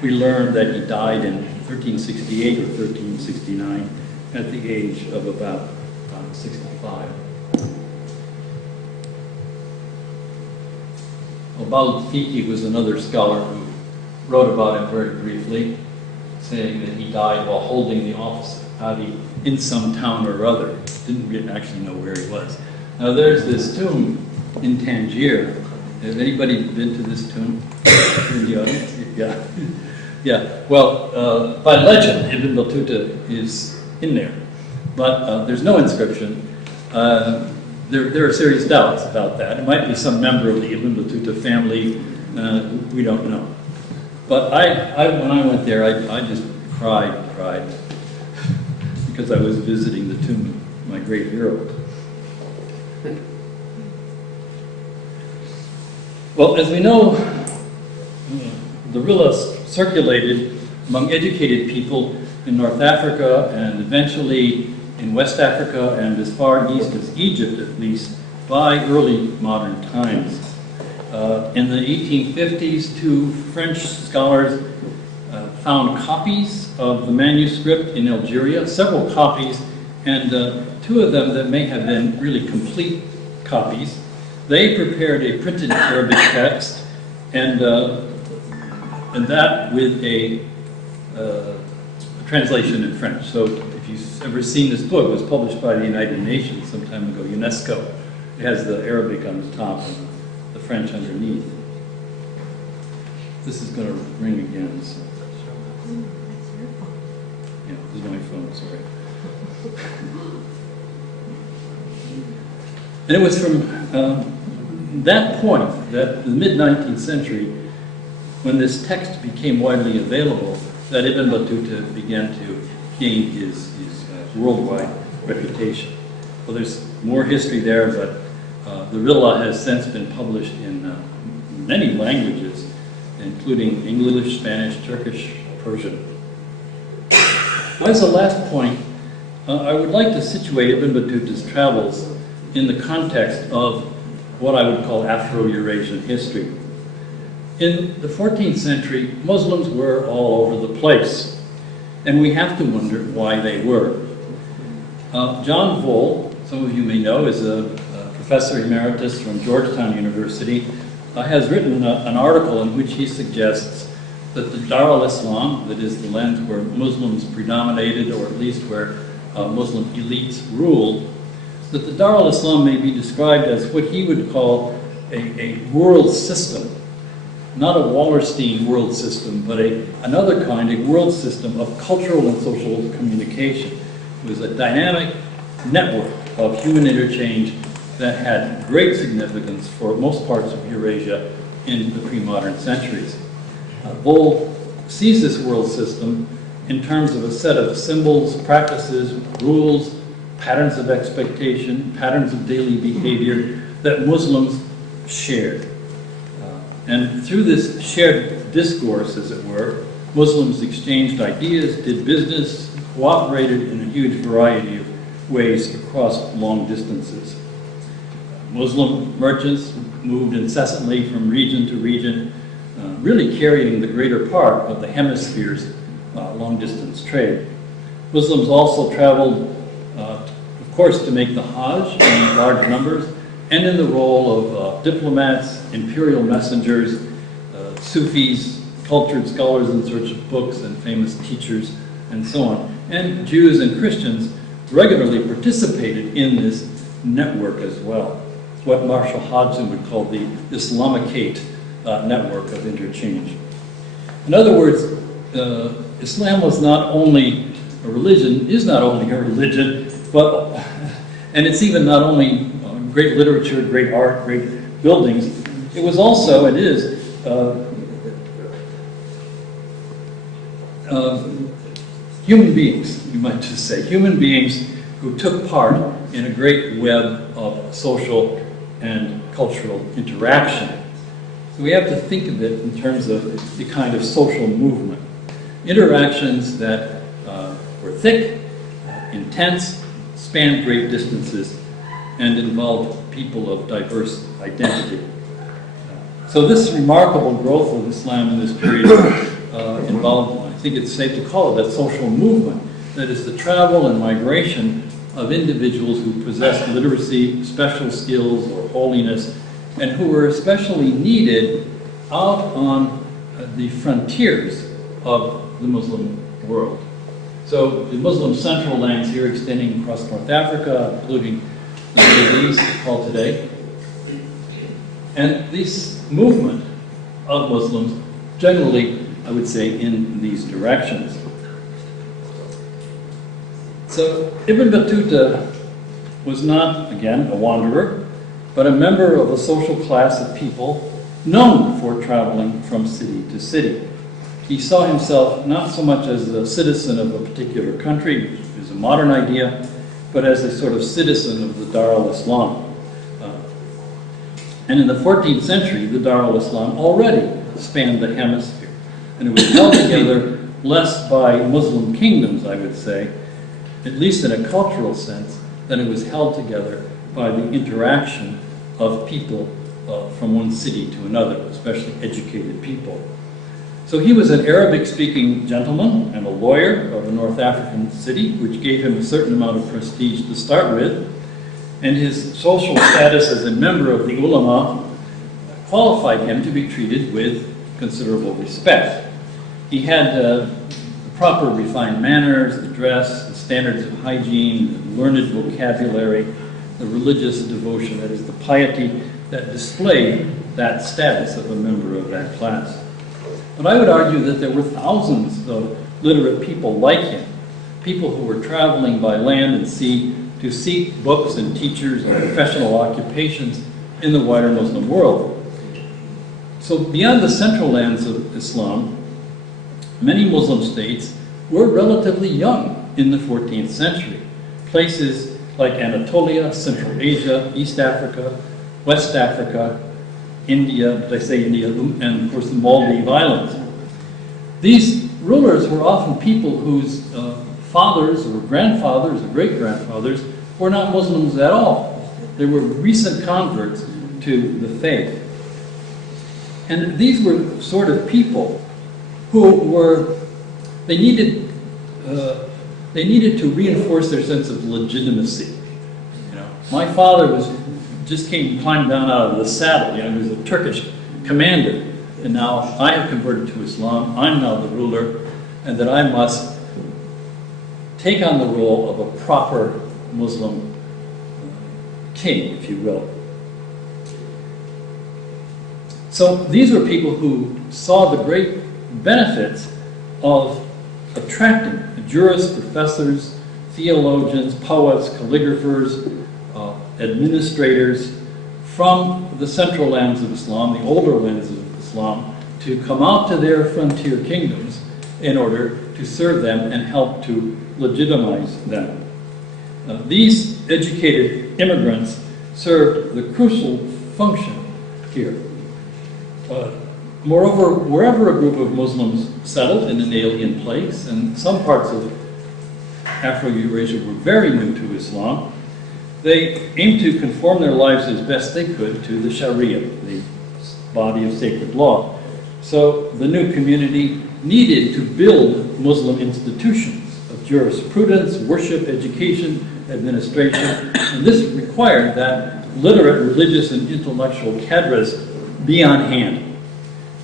we learned that he died in 1368 or 1369 at the age of about 65. Al-Balkhi was another scholar who wrote about him very briefly, saying that he died while holding the office of Qadi in some town or other. Didn't actually know where he was. Now there's this tomb in Tangier. Has anybody been to this tomb in the audience? Yeah. Yeah. Well, by legend, Ibn Battuta is in there, but there's no inscription. There are serious doubts about that. It might be some member of the Ibn Battuta family. We don't know. But when I went there, I just cried because I was visiting the tomb of my great hero. Well, as we know, the Rilla circulated among educated people in North Africa and eventually in West Africa and as far east as Egypt, at least, by early modern times. In the 1850s, two French scholars found copies of the manuscript in Algeria, several copies, and two of them that may have been really complete copies. They prepared a printed Arabic text, and that with a translation in French. So if you've ever seen this book, it was published by the United Nations some time ago, UNESCO. It has the Arabic on the top and the French underneath. This is going to ring again. So. Yeah, this is my phone, sorry. And it was from that point, that the mid-19th century, when this text became widely available, that Ibn Battuta began to gain his worldwide reputation. Well, there's more history there, but the Rilla has since been published in many languages, including English, Spanish, Turkish, Persian. As a last point, I would like to situate Ibn Battuta's travels in the context of what I would call Afro-Eurasian history. In the 14th century, Muslims were all over the place, and we have to wonder why they were. John Voll, some of you may know, is a professor emeritus from Georgetown University, has written an article in which he suggests that the Dar al-Islam, that is the land where Muslims predominated, or at least where Muslim elites ruled, that the Dar al-Islam may be described as what he would call a world system. Not a Wallerstein world system, but another kind, a world system of cultural and social communication. It was a dynamic network of human interchange that had great significance for most parts of Eurasia in the pre-modern centuries. Voll sees this world system in terms of a set of symbols, practices, rules, patterns of expectation, patterns of daily behavior that Muslims shared. And through this shared discourse, as it were, Muslims exchanged ideas, did business, cooperated in a huge variety of ways across long distances. Muslim merchants moved incessantly from region to region, really carrying the greater part of the hemisphere's long-distance trade. Muslims also traveled, of course, to make the Hajj in large numbers, and in the role of diplomats, imperial messengers, Sufis, cultured scholars in search of books and famous teachers, and so on. And Jews and Christians regularly participated in this network as well. It's what Marshall Hodgson would call the Islamicate network of interchange. In other words, Islam was not only a religion, is not only a religion, but, and it's even not only great literature, great art, great buildings, it was also, it is, human beings, you might just say, human beings who took part in a great web of social and cultural interaction. So we have to think of it in terms of the kind of social movement. interactions that were thick, intense, spanned great distances, and involved people of diverse identity. So this remarkable growth of Islam in this period involved, I think it's safe to call it, that social movement. That is the travel and migration of individuals who possessed literacy, special skills, or holiness, and who were especially needed out on the frontiers of the Muslim world. So the Muslim central lands here extending across North Africa, including the Middle East called today. And this movement of Muslims generally, I would say, in these directions. So Ibn Battuta was not, again, a wanderer, but a member of a social class of people known for traveling from city to city. He saw himself not so much as a citizen of a particular country, which is a modern idea, but as a sort of citizen of the Dar al-Islam. And in the 14th century, the Dar al-Islam already spanned the hemisphere. And it was held together less by Muslim kingdoms, I would say, at least in a cultural sense, than it was held together by the interaction of people from one city to another, especially educated people. So he was an Arabic-speaking gentleman and a lawyer of a North African city, which gave him a certain amount of prestige to start with, and his social status as a member of the ulama qualified him to be treated with considerable respect. He had the proper refined manners, the dress, the standards of hygiene, the learned vocabulary, the religious devotion, that is, the piety that displayed that status of a member of that class. But I would argue that there were thousands of literate people like him, people who were traveling by land and sea to seek books and teachers and professional occupations in the wider Muslim world. So beyond the central lands of Islam, many Muslim states were relatively young in the 14th century. Places like Anatolia, Central Asia, East Africa, West Africa, India, did I say India, and of course the Maldive Islands. These rulers were often people whose fathers or grandfathers or great-grandfathers were not Muslims at all. They were recent converts to the faith. And these were sort of people who were, they needed to reinforce their sense of legitimacy. You know, my father climbed down out of the saddle. You know, he was a Turkish commander, and now I have converted to Islam. I'm now the ruler, and that I must take on the role of a proper Muslim king, if you will. So these were people who saw the great benefits of attracting jurists, professors, theologians, poets, calligraphers, administrators from the central lands of Islam, the older lands of Islam, to come out to their frontier kingdoms in order to serve them and help to legitimize them. These educated immigrants served the crucial function here. Moreover, wherever a group of Muslims settled in an alien place, and some parts of Afro-Eurasia were very new to Islam, they aimed to conform their lives as best they could to the Sharia, the body of sacred law. So the new community needed to build Muslim institutions of jurisprudence, worship, education, administration, and this required that literate religious and intellectual cadres be on hand.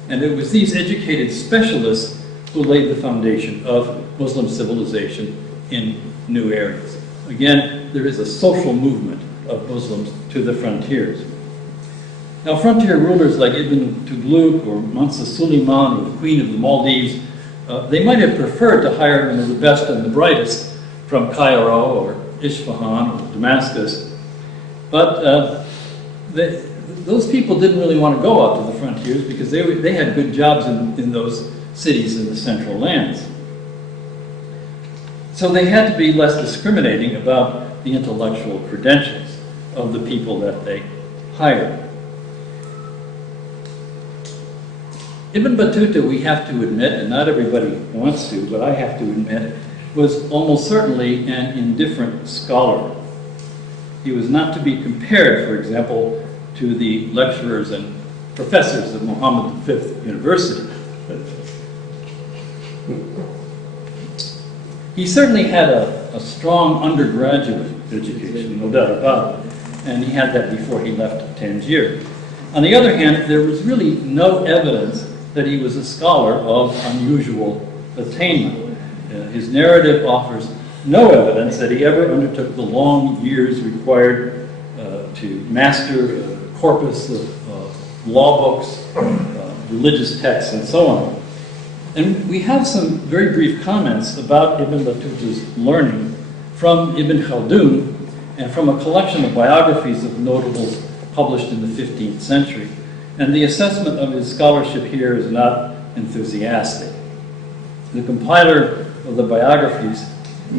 And it was these educated specialists who laid the foundation of Muslim civilization in new areas. Again, there is a social movement of Muslims to the frontiers. Now, frontier rulers like Ibn Battuta or Mansa Suleiman or the Queen of the Maldives, they might have preferred to hire the best and the brightest from Cairo or Isfahan or Damascus, but those people didn't really want to go out to the frontiers because they had good jobs in those cities in the central lands. So they had to be less discriminating about the intellectual credentials of the people that they hired. Ibn Battuta, we have to admit, and not everybody wants to, but I have to admit, was almost certainly an indifferent scholar. He was not to be compared, for example, to the lecturers and professors of Muhammad V University. He certainly had a strong undergraduate education, no doubt about it, and he had that before he left Tangier. On the other hand, there was really no evidence that he was a scholar of unusual attainment. His narrative offers no evidence that he ever undertook the long years required to master a corpus of law books, religious texts, and so on. And we have some very brief comments about Ibn Battuta's learning from Ibn Khaldun and from a collection of biographies of notables published in the 15th century. And the assessment of his scholarship here is not enthusiastic. The compiler of the biographies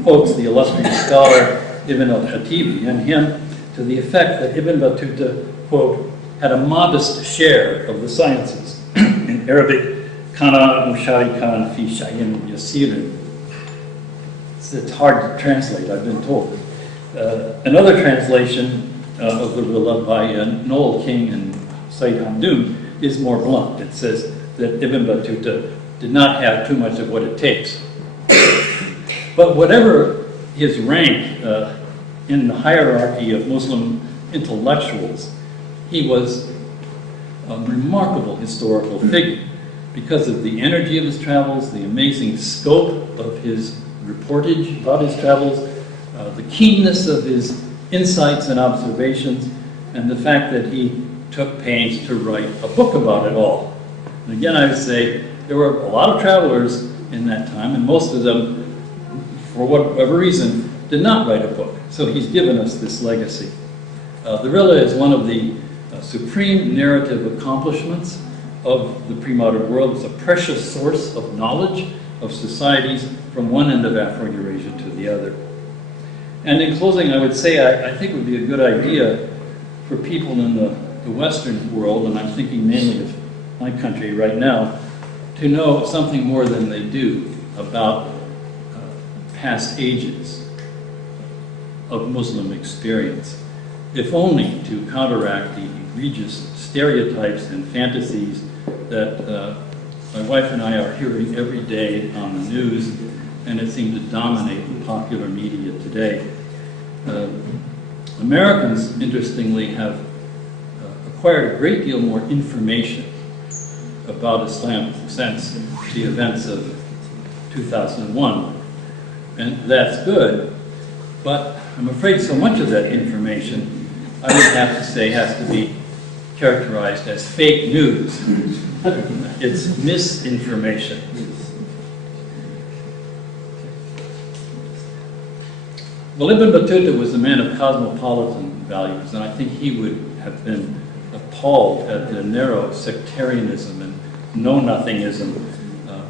quotes the illustrious scholar Ibn al-Khatibi and him to the effect that Ibn Battuta, quote, had a modest share of the sciences. In Arabic, kana musharikan fi shay'in yasirin. It's hard to translate, I've been told. Another translation of the Rilla by Noel King and Said Hamdoun is more blunt. It says that Ibn Battuta did not have too much of what it takes. But whatever his rank in the hierarchy of Muslim intellectuals, he was a remarkable historical figure because of the energy of his travels, the amazing scope of his reportage about his travels, the keenness of his insights and observations, and the fact that he took pains to write a book about it all. And again, I would say there were a lot of travelers in that time, and most of them, for whatever reason, did not write a book. So he's given us this legacy. The Rilla is one of the supreme narrative accomplishments of the pre-modern world. It's a precious source of knowledge of societies from one end of Afro-Eurasia to the other. And in closing, I would say I think it would be a good idea for people in the Western world, and I'm thinking mainly of my country right now, to know something more than they do about past ages of Muslim experience, if only to counteract the egregious stereotypes and fantasies that my wife and I are hearing every day on the news, and it seems to dominate the popular media today. Americans, interestingly, have acquired a great deal more information about Islam since the events of 2001. And that's good, but I'm afraid so much of that information, I would have to say, has to be characterized as fake news. It's misinformation. Well, Ibn Battuta was a man of cosmopolitan values, and I think he would have been appalled at the narrow sectarianism and know-nothingism,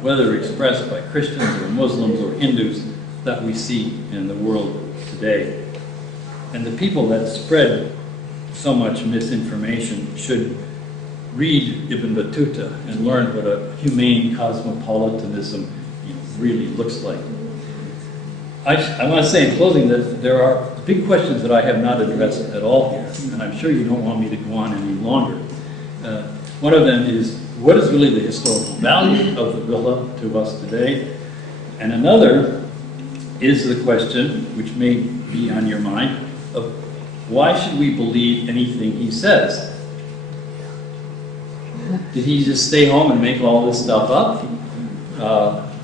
whether expressed by Christians or Muslims or Hindus, that we see in the world today. And the people that spread so much misinformation should read Ibn Battuta and learn what a humane cosmopolitanism really looks like. I want to say in closing that there are big questions that I have not addressed at all here, and I'm sure you don't want me to go on any longer. One of them is, what is really the historical value of the Rilla to us today? And another is the question, which may be on your mind, of why should we believe anything he says? Did he just stay home and make all this stuff up?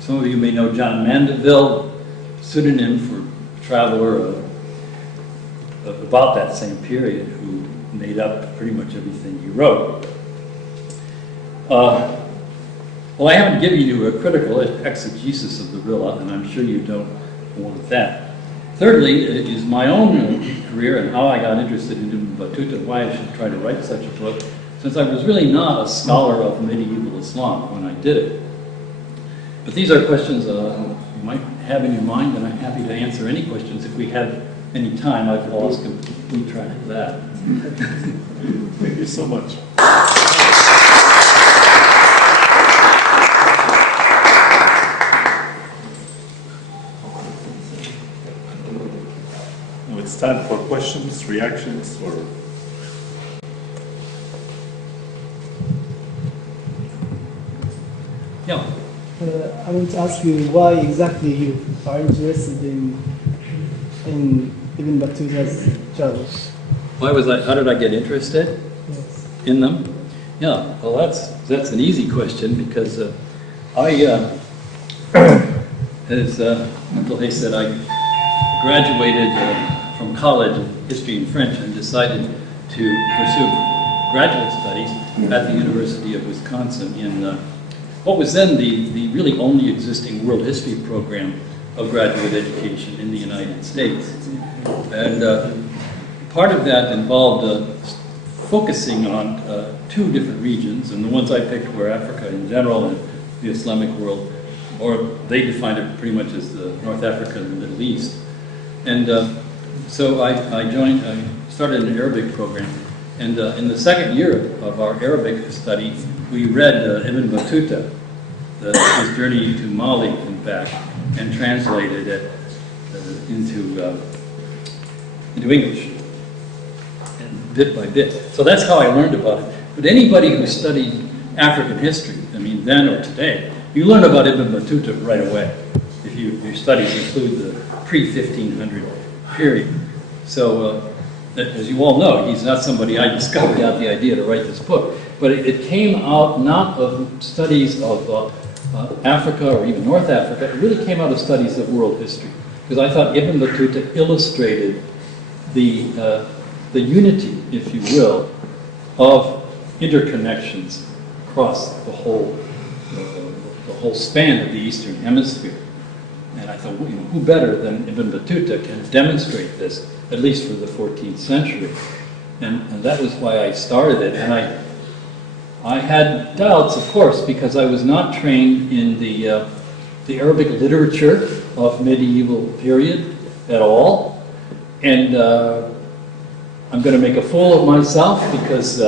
Some of you may know John Mandeville, pseudonym for a traveler of about that same period, who made up pretty much everything he wrote. Well, I haven't given you a critical exegesis of the Rilla, and I'm sure you don't want that. Thirdly, is my own career and how I got interested in Ibn Battuta, and why I should try to write such a book, since I was really not a scholar of medieval Islam when I did it. But these are questions you might have in your mind, and I'm happy to answer any questions if we have any time. I've lost complete track of that. Thank you so much. time for questions, reactions, or? Yeah. I want to ask you why exactly you are interested in Ibn Battuta's travels. How did I get interested Yes. in them? Yeah, well, that's an easy question because as Uncle Hay said, I graduated from college in history and French and decided to pursue graduate studies at the University of Wisconsin in what was then the really only existing world history program of graduate education in the United States. And part of that involved focusing on two different regions, and the ones I picked were Africa in general and the Islamic world, or they defined it pretty much as the North Africa and the Middle East. And so I started an Arabic program, and in the second year of our Arabic study, we read Ibn Battuta, his journey to Mali and back, and translated it into English, and bit by bit. So that's how I learned about it. But anybody who studied African history, I mean then or today, you learn about Ibn Battuta right away, if your studies include the pre-1500 period. So as you all know, he's not somebody I discovered out the idea to write this book, but it came out not of studies of Africa or even North Africa, it really came out of studies of world history. Because I thought Ibn Battuta illustrated the unity, if you will, of interconnections across the whole span of the Eastern Hemisphere. And I thought, who better than Ibn Battuta can demonstrate this, at least for the 14th century. And that was why I started it. And I had doubts, of course, because I was not trained in the Arabic literature of medieval period at all. And I'm going to make a fool of myself because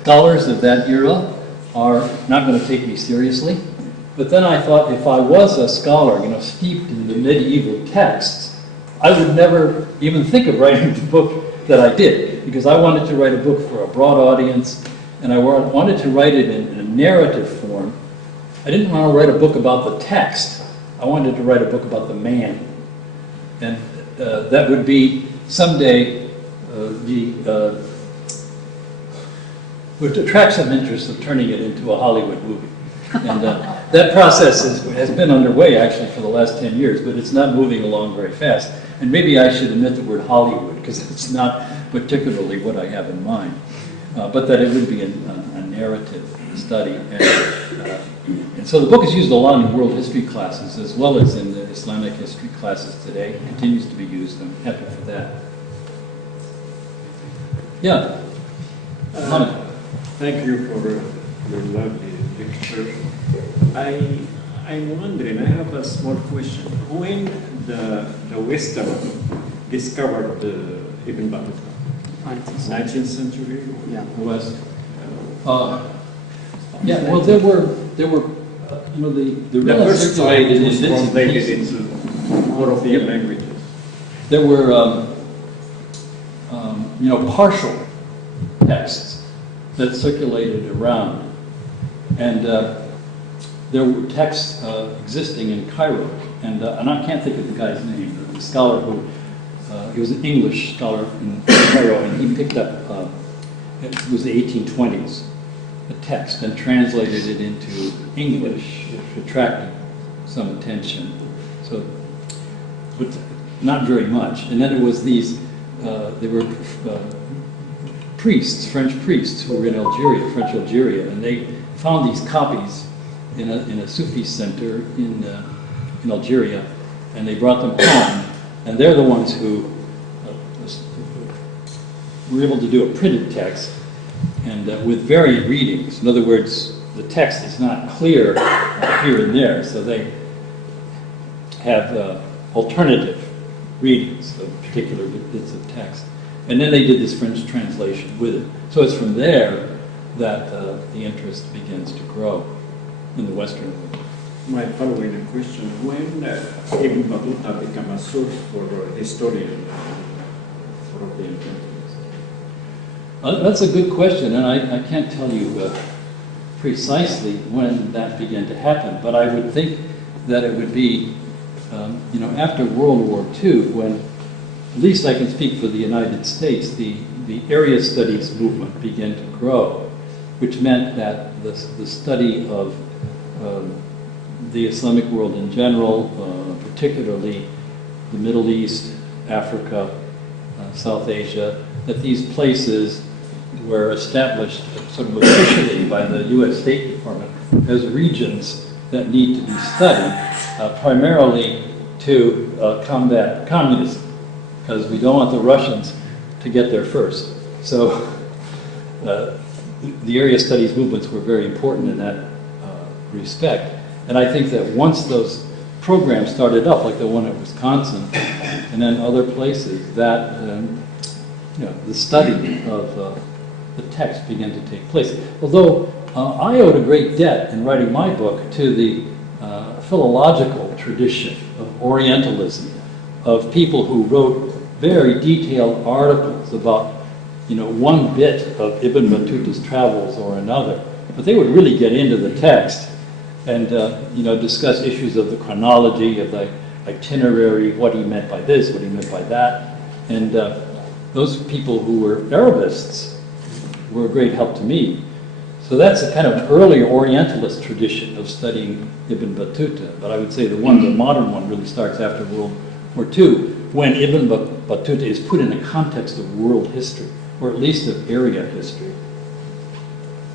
scholars of that era are not going to take me seriously. But then I thought if I was a scholar, steeped in the medieval texts, I would never even think of writing the book that I did, because I wanted to write a book for a broad audience, and I wanted to write it in a narrative form. I didn't want to write a book about the text. I wanted to write a book about the man. And that would be someday would attract some interest of turning it into a Hollywood movie. And that process has been underway actually for the last 10 years, but it's not moving along very fast. And maybe I should omit the word Hollywood, because it's not particularly what I have in mind. But that it would be a narrative study. And so the book is used a lot in world history classes, as well as in the Islamic history classes today. It continues to be used. I'm happy for that. Yeah. Thank you for your lovely lecture. I'm wondering, I have a small question. When the Western discovered Ibn Battuta? 19th century? Yeah. The West. Yeah, well, there were the The first time it was bits and translated pieces. into European languages. There were, partial texts that circulated around, and there were texts existing in Cairo, and I can't think of the guy's name, the scholar who, he was an English scholar in Cairo, and he picked up, it was the 1820s, a text and translated it into English, which attracted some attention. So, but not very much. And then it was these, they were priests, French priests who were in Algeria, French Algeria, and they found these copies in a Sufi center in Algeria, and they brought them home, and they're the ones who were able to do a printed text, and with variant readings. In other words, the text is not clear here and there, so they have alternative readings of particular bits of text. And then they did this French translation with it. So it's from there that the interest begins to grow in the Western world. My following question, when Ibn Battuta became a source for historian, European paintings? That's a good question, and I can't tell you precisely when that began to happen, but I would think that it would be, after World War II, when, at least I can speak for the United States, the area studies movement began to grow, which meant that the study of the Islamic world in general, particularly the Middle East, Africa, South Asia, that these places were established sort of officially by the U.S. State Department as regions that need to be studied, primarily to combat communism, because we don't want the Russians to get there first. So the area studies movements were very important in that respect. And I think that once those programs started up, like the one at Wisconsin, and then other places, that the study of the text began to take place. Although I owed a great debt in writing my book to the philological tradition of Orientalism, of people who wrote very detailed articles about one bit of Ibn Battuta's travels or another, but they would really get into the text and discuss issues of the chronology, of the itinerary, what he meant by this, what he meant by that. And those people who were Arabists were a great help to me. So that's a kind of an early Orientalist tradition of studying Ibn Battuta. But I would say the modern one really starts after World War II, when Ibn Battuta is put in the context of world history, or at least of area history.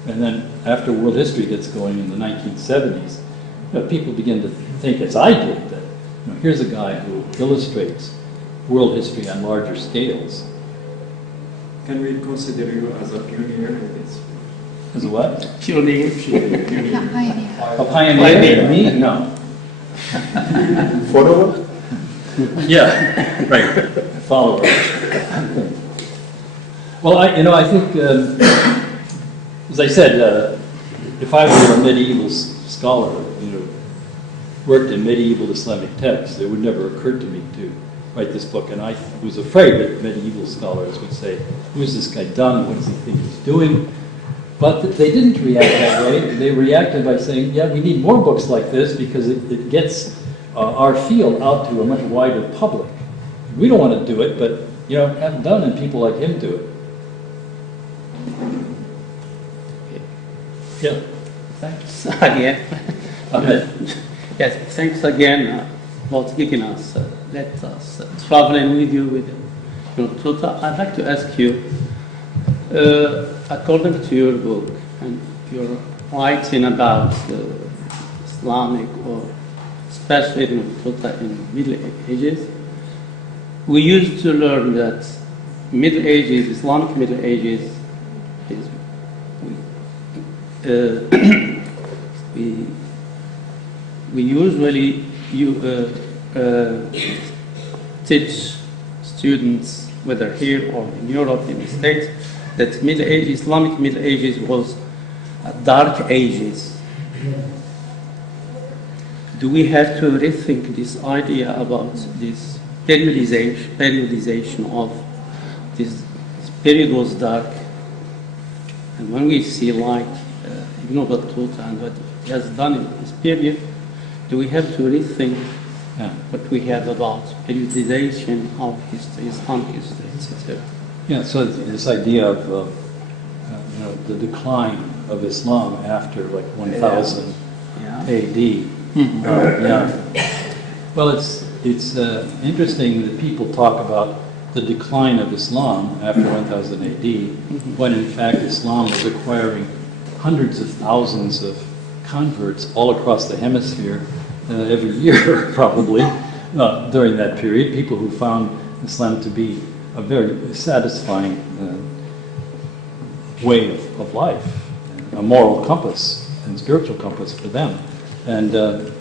And then after world history gets going in the 1970s, people begin to think, as I did, that here's a guy who illustrates world history on larger scales. Can we consider you as a pioneer in this? As a what? Pioneer. A pioneer? Me? No. Follower? Yeah, right. Follower. Well, I think, as I said, if I were a medieval scholar, worked in medieval Islamic texts, it would never occur to me to write this book. And I was afraid that medieval scholars would say, who's this guy Dunn? What does he think he's doing? But they didn't react that way. They reacted by saying, yeah, we need more books like this because it gets our field out to a much wider public. We don't want to do it, but have Dunn and people like him do it. Yeah. Thanks again. Ahead. Yes, thanks again for giving us, let us traveling with you with Tuta. I'd like to ask you, according to your book and your writing about Islamic or especially Ibn Battuta in Middle Ages, we used to learn that Middle Ages, Islamic Middle Ages, is we usually teach students, whether here or in Europe, in the States, that Middle Ages, Islamic Middle Ages was dark ages. Do we have to rethink this idea about this periodization of this period was dark? And when we see like Ibn Battuta and what he has done in this period, do we have to rethink what we have about periodization of history, Islamic history, etc.? Yeah, so this idea of the decline of Islam after like 1000 AD. Well, it's interesting that people talk about the decline of Islam after 1000 AD, when in fact Islam was acquiring hundreds of thousands of converts all across the hemisphere every year, probably, during that period. People who found Islam to be a very satisfying way of life, a moral compass and spiritual compass for them. And it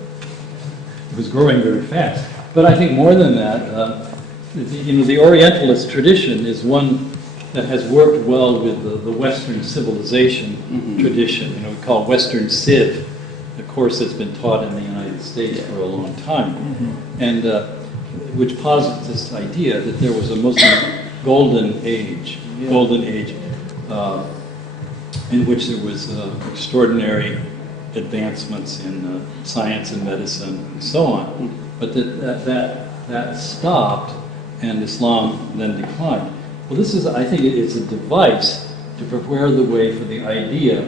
was growing very fast. But I think more than that, the Orientalist tradition is one that has worked well with the Western civilization tradition. We call Western Civ, the course that's been taught in the United States for a long time, and which posits this idea that there was a Muslim golden age, in which there was extraordinary advancements in science and medicine and so on. But that stopped, and Islam then declined. Well, this is, I think, it's a device to prepare the way for the idea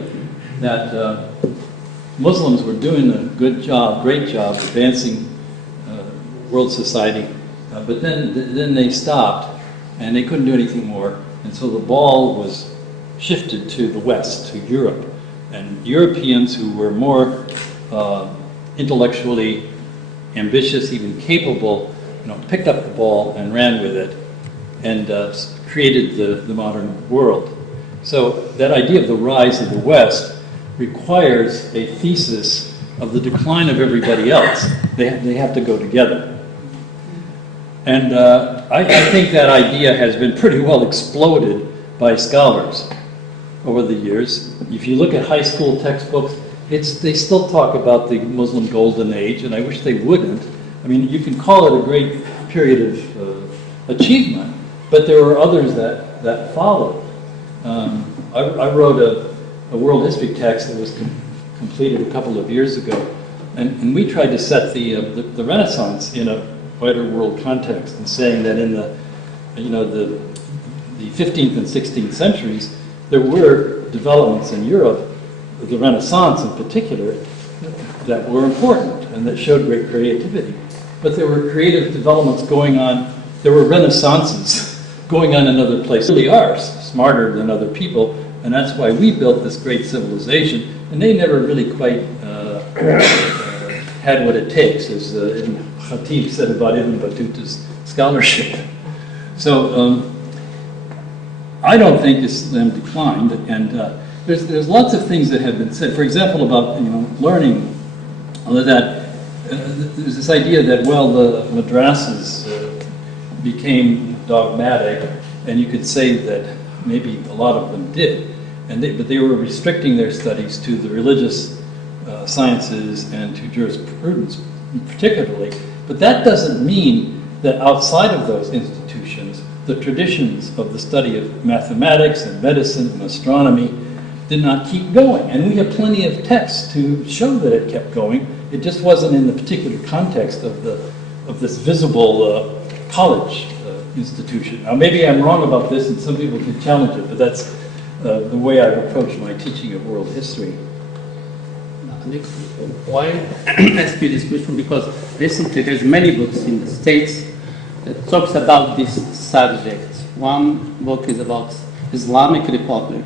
that Muslims were doing a good job, great job, advancing world society, but then they stopped, and they couldn't do anything more, and so the ball was shifted to the West, to Europe, and Europeans who were more intellectually ambitious, even capable, picked up the ball and ran with it, and created the modern world. So that idea of the rise of the West requires a thesis of the decline of everybody else. They have to go together. And I think that idea has been pretty well exploded by scholars over the years. If you look at high school textbooks, they still talk about the Muslim Golden Age, and I wish they wouldn't. I mean, you can call it a great period of achievement, but there were others that followed. I wrote a world history text that was completed a couple of years ago, and we tried to set the Renaissance in a wider world context, and saying that in the 15th and 16th centuries, there were developments in Europe, the Renaissance in particular, that were important and that showed great creativity. But there were creative developments going on, there were renaissances going on in other places. Really are smarter than other people, and that's why we built this great civilization, and they never really quite had what it takes, as Ibn Khatib said about Ibn Battuta's scholarship. So I don't think Islam declined, and there's lots of things that have been said. For example, about learning, that there's this idea that the madrasas became dogmatic, and you could say that maybe a lot of them did, but they were restricting their studies to the religious sciences and to jurisprudence particularly. But that doesn't mean that outside of those institutions, the traditions of the study of mathematics and medicine and astronomy did not keep going. And we have plenty of texts to show that it kept going. It just wasn't in the particular context of this visible college institution. Now, maybe I'm wrong about this, and some people can challenge it, but that's the way I've approached my teaching of world history. Why I ask you this question? Because recently there's many books in the States that talks about this subject. One book is about Islamic Republic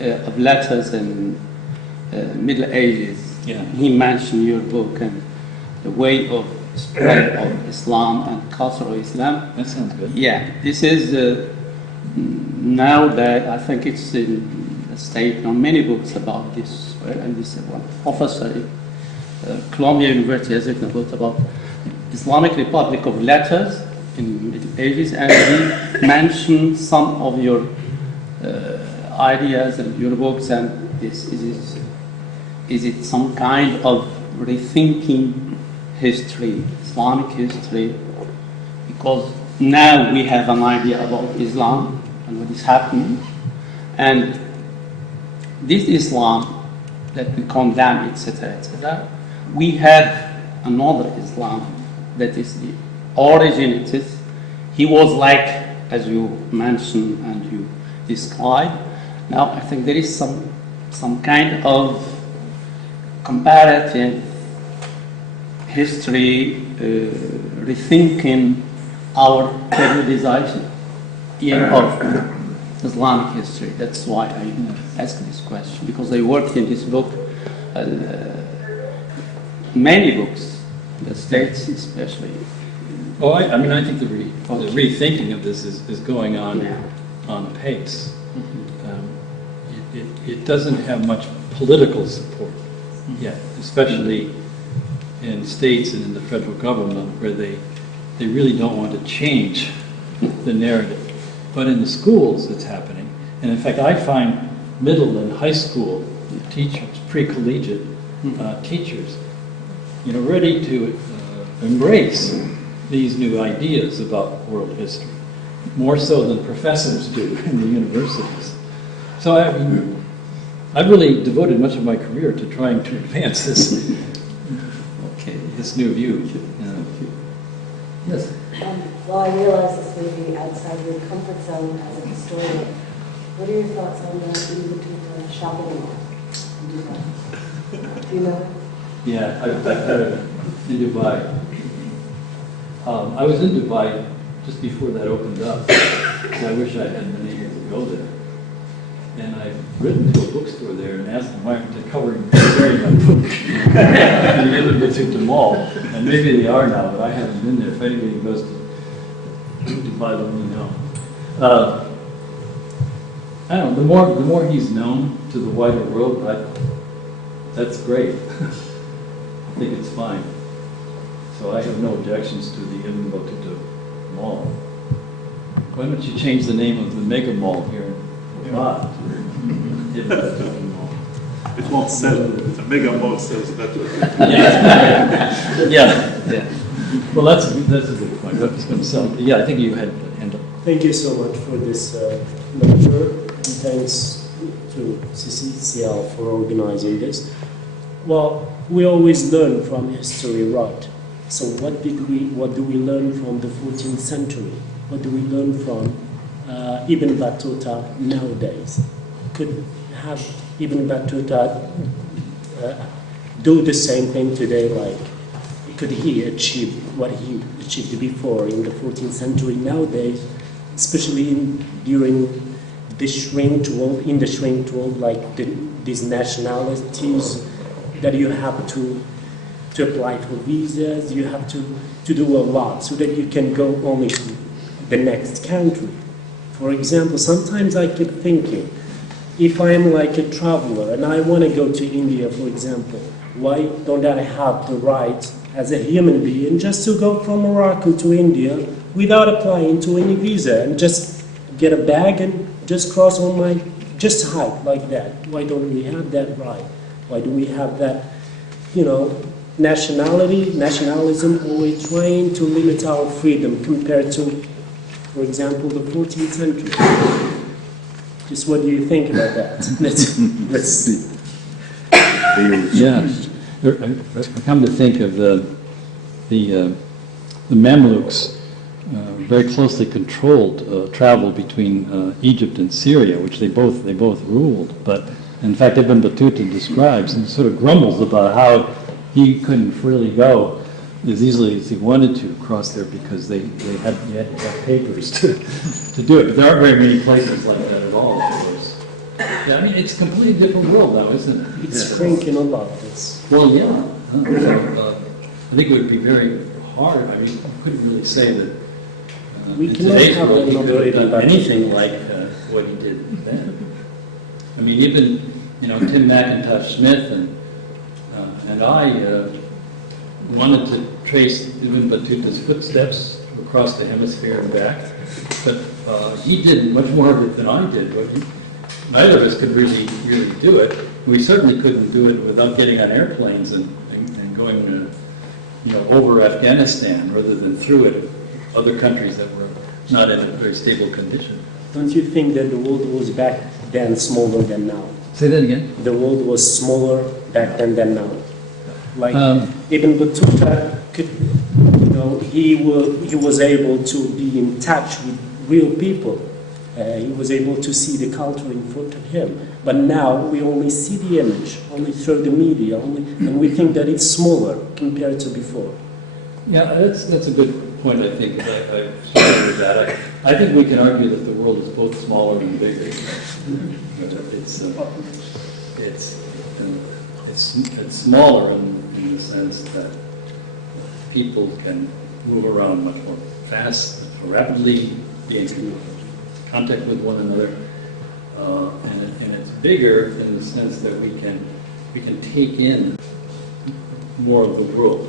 of letters in Middle Ages. Yeah. He mentioned your book and the way of spread of Islam and cultural Islam. That sounds good. Yeah, this is now that I think it's in the state on many books about this. And this one professor at Columbia University has written a book about Islamic Republic of letters in Middle Ages, and he mentioned some of your ideas and your books. And is it some kind of rethinking history, Islamic history? Because now we have an idea about Islam and what is happening, and this Islam that we condemn, etc., etc. We have another Islam that is the origin. He was like, as you mentioned and you described. Now I think there is some kind of comparative history, rethinking our periodization of Islamic history. That's why I asked this question, because I worked in this book, many books, the States especially. Oh, I mean, I think the rethinking of this is going on on pace. It doesn't have much political support yet, especially in states and in the federal government, where they really don't want to change the narrative. But in the schools, it's happening. And in fact, I find middle and high school teachers, pre-collegiate teachers, ready to embrace these new ideas about world history. more so than professors do in the universities. So I've really devoted much of my career to trying to advance this, this new view. Yes? Well, I realize this may be outside your comfort zone as a historian. What are your thoughts on the Ibn Battuta shopping mall in Dubai? Do you know? Yeah, I've in Dubai. I was in Dubai just before that opened up, so I wish I had been able to go there. And I've written to a bookstore there and asked them why aren't they carrying my book in the Ibn Battuta Mall. And maybe they are now, but I haven't been there. If anybody goes to Dubai, let me know. I don't know, the more he's known to the wider world, that's great. I think it's fine. So I have no objections to the Ibn Battuta Mall. Why don't you change the name of the mega mall here in Rabat? Ibn Battuta Mall. It won't sell. The mega mall sells better. Yeah. Well, that's a good point. It's going to sell. Yeah, I think you had to handle. Thank you so much for this lecture, and thanks to CCCL for organizing this. Well, we always learn from history, right? So what do we learn from the 14th century? What do we learn from Ibn Battuta nowadays? Could have Ibn Battuta do the same thing today? Like, could he achieve what he achieved before in the 14th century nowadays, especially during the shrinked world, like these nationalities that you have to apply for visas, you have to do a lot so that you can go only to the next country. For example, sometimes I keep thinking, if I am like a traveler and I want to go to India, for example, why don't I have the right as a human being just to go from Morocco to India without applying to any visa and just get a bag and just cross on my, just hike like that? Why don't we have that right? Why do we have that, nationalism always trying to limit our freedom compared to, for example, the 14th century? Just what do you think about that? Let's see. Yeah, I come to think of the Mamluks very closely controlled travel between Egypt and Syria, which they both ruled. But in fact, Ibn Battuta describes and sort of grumbles about how he couldn't freely go as easily as he wanted to across there because you had to have papers to do it. But there aren't very many places like that at all, of course. Yeah, I mean, it's a completely different world now, isn't it? It's shrinking a lot. Well, yeah. I think it would be very hard. I mean, you couldn't really say that We in cannot today's have world he another could have done Ibn Battuta. anything like what he did then. I mean, even Tim McIntosh Smith and I wanted to trace Ibn Battuta's footsteps across the hemisphere and back, but he did much more of it than I did. But neither of us could really do it. We certainly couldn't do it without getting on airplanes and going over Afghanistan rather than through it, other countries that were not in a very stable condition. Don't you think that the world was back then smaller than now? Say that again? The world was smaller back then than now. Like Ibn Battuta could, he was able to be in touch with real people. He was able to see the culture in front of him. But now we only see the image, only through the media, and we think that it's smaller compared to before. Yeah, that's a good point, I think. I agree with that. I think we can argue that the world is both smaller and bigger. It's smaller in the sense that people can move around much more fast, rapidly, be in contact with one another, and it's bigger in the sense that we can take in more of the world.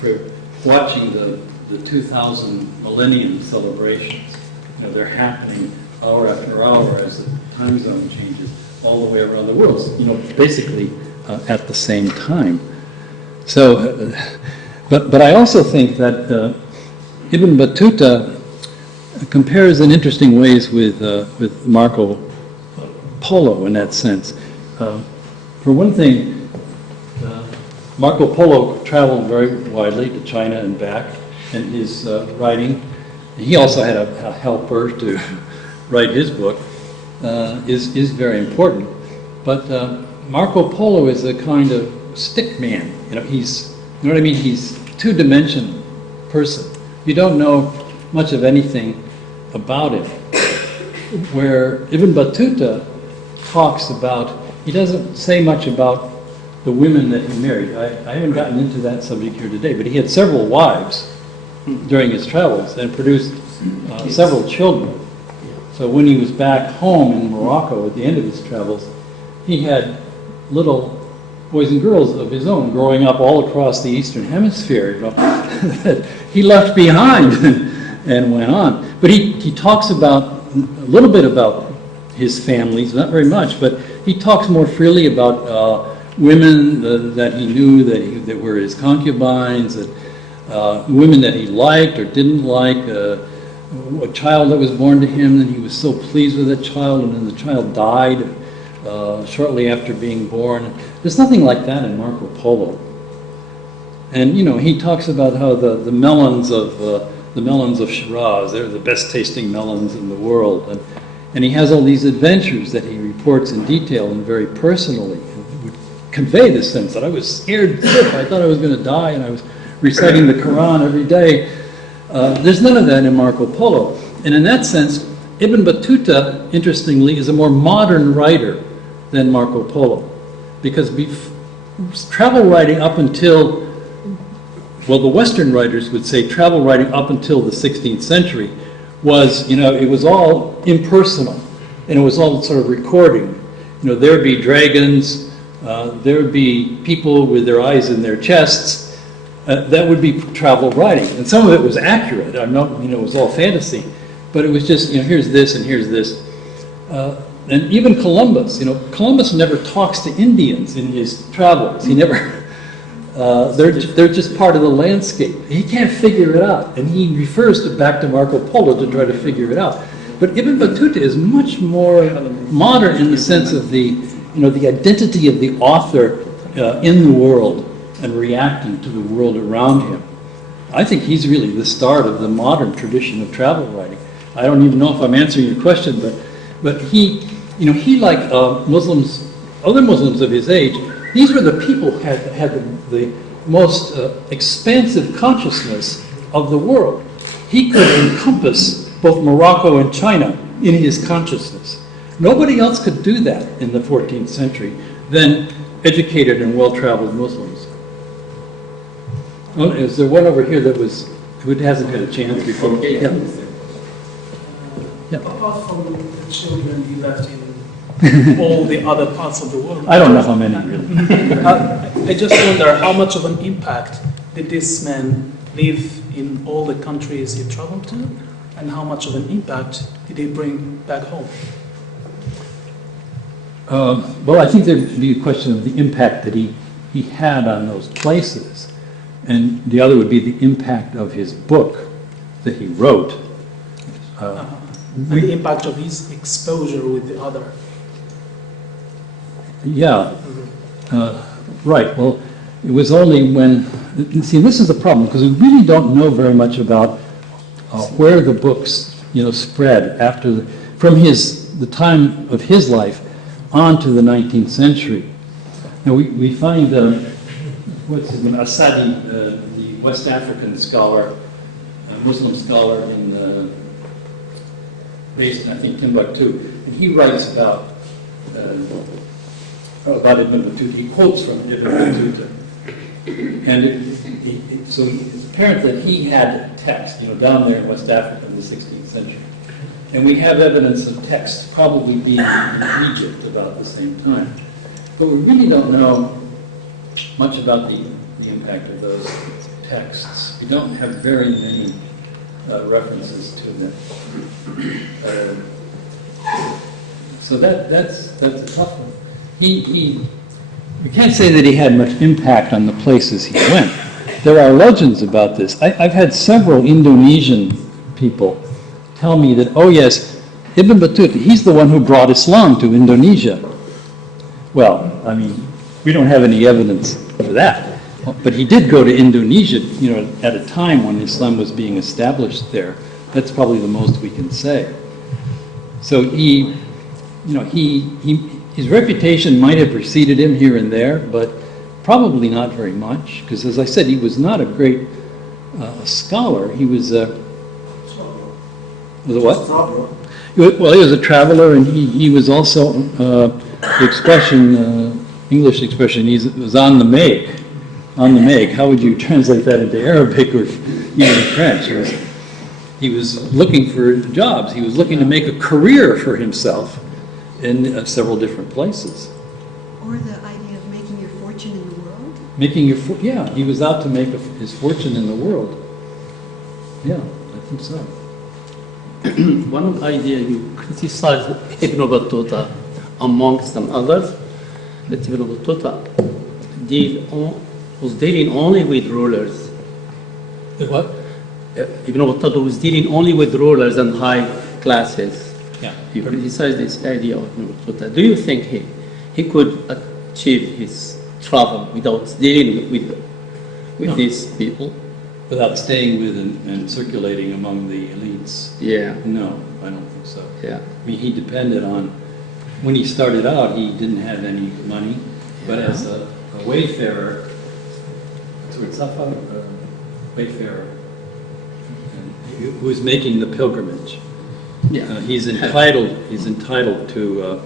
For watching the 2000 millennium celebrations, they're happening hour after hour as the time zone changes all the way around the world. Basically at the same time. So, but I also think that Ibn Battuta compares in interesting ways with Marco Polo in that sense. For one thing, Marco Polo traveled very widely to China and back, and his writing, he also had a helper to write his book, is very important. But Marco Polo is a kind of stick man. You know what I mean? He's two-dimensional person. You don't know much of anything about him. Where Ibn Battuta talks about, he doesn't say much about the women that he married. I haven't gotten into that subject here today, but he had several wives during his travels and produced several children. So when he was back home in Morocco at the end of his travels, he had little boys and girls of his own growing up all across the Eastern Hemisphere, that he left behind and went on. But he talks about a little bit about his families, not very much, but he talks more freely about women that he knew that were his concubines, that women that he liked or didn't like, a child that was born to him, and he was so pleased with that child, and then the child died shortly after being born. There's nothing like that in Marco Polo. And he talks about how the melons of Shiraz, they're the best tasting melons in the world, and he has all these adventures that he reports in detail and very personally. It would convey this sense that I was scared stiff. I thought I was going to die, and I was reciting the Quran every day. There's none of that in Marco Polo. And in that sense, Ibn Battuta, interestingly, is a more modern writer than Marco Polo. Because travel writing up until, well, the Western writers would say travel writing up until the 16th century was, it was all impersonal. And it was all sort of recording. There'd be dragons, there'd be people with their eyes in their chests. That would be travel writing. And some of it was accurate. I'm not, it was all fantasy. But it was just, here's this and here's this. And even Columbus, Columbus never talks to Indians in his travels. He never, they're just part of the landscape. He can't figure it out. And he refers back to Marco Polo to try to figure it out. But Ibn Battuta is much more modern in the sense of the identity of the author in the world and reacting to the world around him. I think he's really the start of the modern tradition of travel writing. I don't even know if I'm answering your question, but he like Muslims, other Muslims of his age, these were the people who had the most expansive consciousness of the world. He could encompass both Morocco and China in his consciousness. Nobody else could do that in the 14th century than educated and well-traveled Muslims. Oh, is there one over here who hasn't had a chance before? Yeah. Apart from the children he left in all the other parts of the world, I don't know how many really. I just wonder how much of an impact did this man leave in all the countries he traveled to, and how much of an impact did he bring back home? Well, I think there'd be a question of the impact that he had on those places. And the other would be the impact of his book that he wrote. And the impact of his exposure with the other. Yeah, right. Well, it was only when, see, this is the problem, because we really don't know very much about where the books, spread from the time of his life on to the 19th century. Now, we find, what's his name, Asadi, the West African scholar, Muslim scholar based, I think, Timbuktu, and he writes about Ibn Battuta. He quotes from Ibn Battuta. And so it's apparent that he had text, down there in West Africa in the 16th century. And we have evidence of text probably being in Egypt about the same time. But we really don't know much about the impact of those texts. We don't have very many references to them. So that's a tough one. We can't say that he had much impact on the places he went. There are legends about this. I've had several Indonesian people tell me that, oh yes, Ibn Battuta, he's the one who brought Islam to Indonesia. Well, I mean, we don't have any evidence for that. But he did go to Indonesia, at a time when Islam was being established there. That's probably the most we can say. So his reputation might have preceded him here and there, but probably not very much, because as I said, he was not a great scholar. He was a what? Well, he was a traveler, and he was also the expression, English expression, he was on the make. On the make. How would you translate that into Arabic or even French? He was looking for jobs. He was looking to make a career for himself in several different places. Or the idea of making your fortune in the world? Yeah, he was out to make his fortune in the world. Yeah, I think so. One idea you criticize Ibn Battuta among some others, that Ibn Battuta was dealing only with rulers. What? Ibn Battuta was dealing only with rulers and high classes. Yeah. You criticize this idea of Ibn Battuta. Do you think he could achieve his travel without dealing with these people? Without staying with and circulating among the elites? Yeah. No, I don't think so. Yeah. I mean, he depended on, when he started out, he didn't have any money, but as a wayfarer, wayfarer, who is making the pilgrimage. Yeah. He's entitled to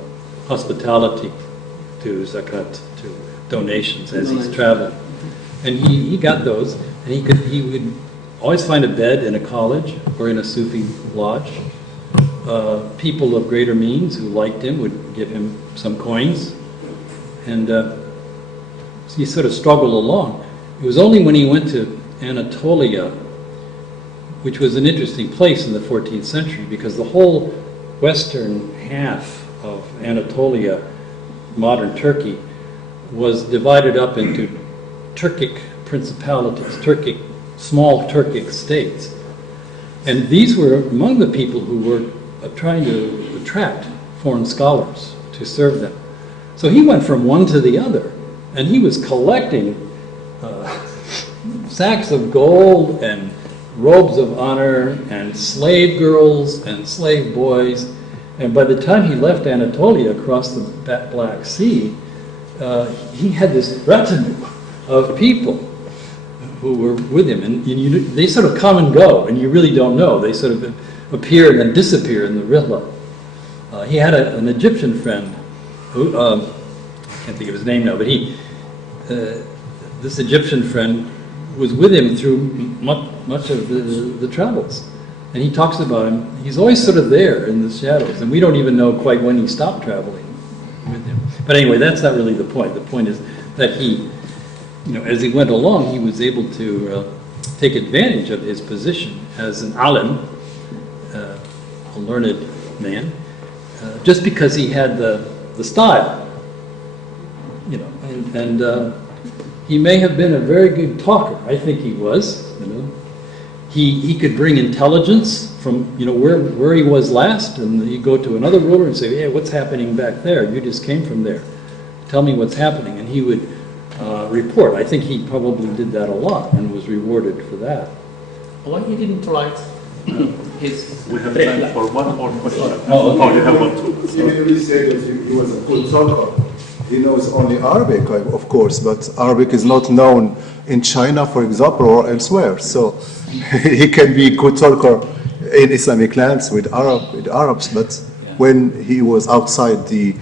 hospitality, to zakat, to donations as he's traveling. And he got those, and he would always find a bed in a college or in a Sufi lodge. People of greater means who liked him would give him some coins, and so he sort of struggled along. It was only when he went to Anatolia, which was an interesting place in the 14th century, because the whole western half of Anatolia, modern Turkey, was divided up into Turkic principalities, small Turkic states. And these were among the people who were trying to attract foreign scholars to serve them. So he went from one to the other, and he was collecting sacks of gold and robes of honor and slave girls and slave boys. And by the time he left Anatolia across the Black Sea, he had this retinue of people who were with him. And they sort of come and go, and you really don't know. They sort of appear and then disappear in the Rihla. He had an Egyptian friend who, I can't think of his name now, but this Egyptian friend was with him through much of the travels. And he talks about him. He's always sort of there in the shadows, and we don't even know quite when he stopped traveling with him. But anyway, that's not really the point. The point is that he, as he went along, he was able to take advantage of his position as an alim, a learned man, just because he had the style, and he may have been a very good talker. I think he was. He could bring intelligence from where he was last, and you go to another ruler and say, "Hey, what's happening back there? You just came from there. Tell me what's happening." And he would report. I think he probably did that a lot and was rewarded for that. Why he didn't write his? We have time for one more question. Oh, okay. You have one too. Even if he said that he was a good talker, he knows only Arabic, of course, but Arabic is not known in China, for example, or elsewhere. So he can be a good talker in Islamic lands with Arabs, but when he was outside the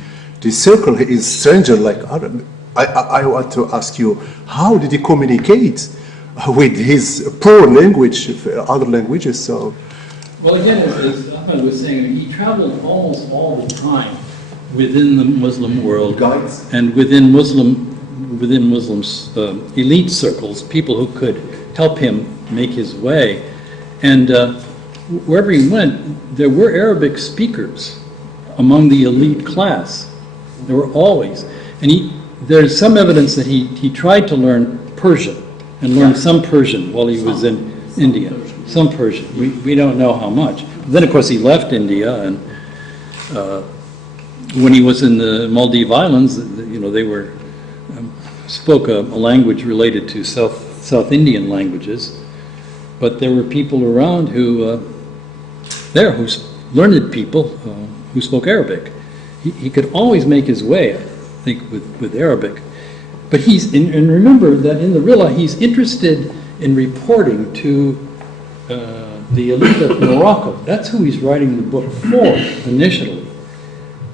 circle, he is stranger like Arab. I want to ask you, how did he communicate with his poor language, other languages? So, well, again, as Ahmed was saying, he traveled almost all the time within the Muslim world and within Muslims elite circles, people who could help him make his way. And wherever he went, there were Arabic speakers among the elite class. There were always. And there's some evidence that he tried to learn Persian and learned some Persian while he was in Indian, some Persian. We don't know how much. Then, of course, he left India, and when he was in the Maldive Islands, they were spoke a language related to South Indian languages, but there were people around who learned people who spoke Arabic. He could always make his way, I think, with Arabic. But and remember that in the Rilla, he's interested in reporting to the elite of Morocco. That's who he's writing the book for initially.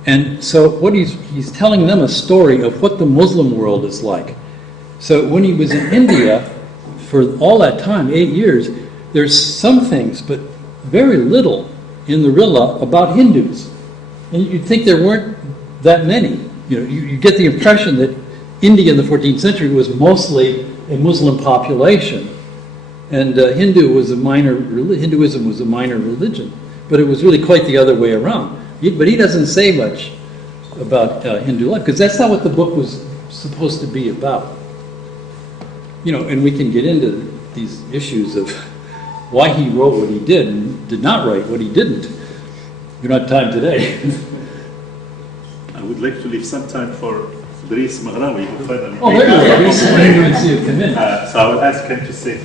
And so what he's telling them a story of what the Muslim world is like. So when he was in India, for all that time, 8 years, there's some things, but very little in the Rilla about Hindus. And you'd think there weren't that many. You get the impression that India in the 14th century was mostly a Muslim population, and Hinduism was a minor religion. But it was really quite the other way around. But he doesn't say much about Hindu life, because that's not what the book was supposed to be about. And we can get into these issues of why he wrote what he did and did not write what he didn't. We don't have time today. I would like to leave some time for Idris Maghrawi, who finally There you go. Recently, see it come in. so I will ask him to say a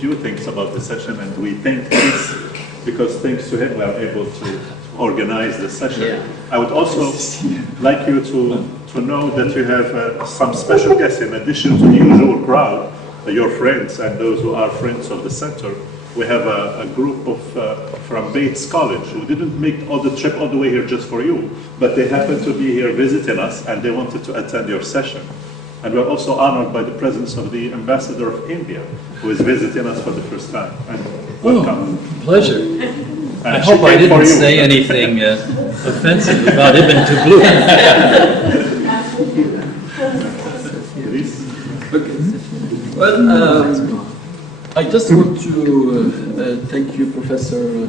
few things about the session, and we thank this because thanks to him we are able to organize the session. Yeah. I would also like you to know that you have some special guests in addition to the usual crowd, your friends and those who are friends of the center. We have a group of from Bates College who didn't make all the trip all the way here just for you, but they happened to be here visiting us and they wanted to attend your session. And we're also honored by the presence of the ambassador of India, who is visiting us for the first time. And welcome. Pleasure. And I hope I didn't say anything offensive about Ibn Battuta. Well, I just want to thank you, Professor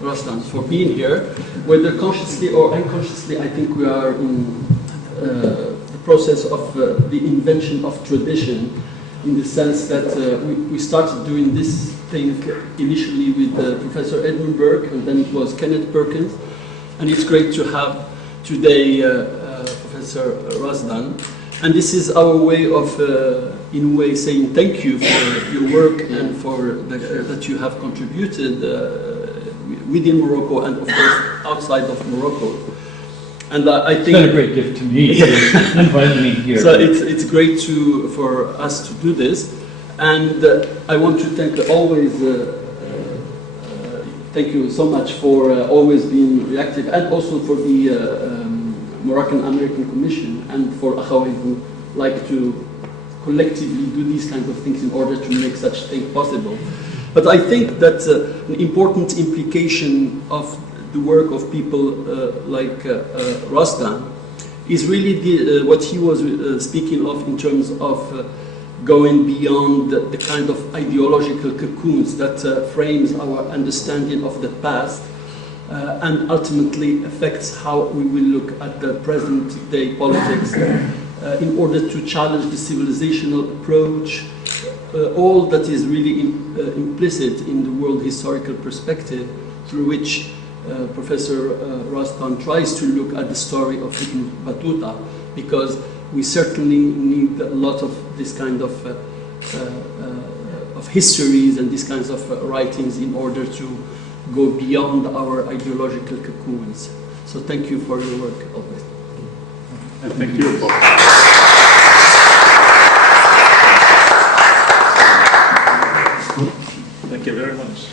Rostan, for being here. Whether consciously or unconsciously, I think we are in the process of the invention of tradition, in the sense that we started doing this thing initially with Professor Edmund Burke, and then it was Kenneth Perkins. And it's great to have today Professor Rosdan. And this is our way of, in a way, saying thank you for your work and for that you have contributed within Morocco and, of course, outside of Morocco. And I think It's been a great gift to me to invite me here. so it's great for us to do this. And I want to thank thank you so much for always being reactive, and also for the Moroccan American Commission and for Akhawi who like to collectively do these kinds of things in order to make such thing possible. But I think that an important implication of the work of people like Rostan is really what he was speaking of in terms of going beyond the kind of ideological cocoons that frames our understanding of the past and ultimately affects how we will look at the present day politics in order to challenge the civilizational approach, all that is really implicit in the world historical perspective through which Professor Rostan tries to look at the story of Ibn Battuta, because we certainly need a lot of this kind of histories and these kinds of writings in order to go beyond our ideological cocoons. So thank you for your work always. And thank you for Thank you very much.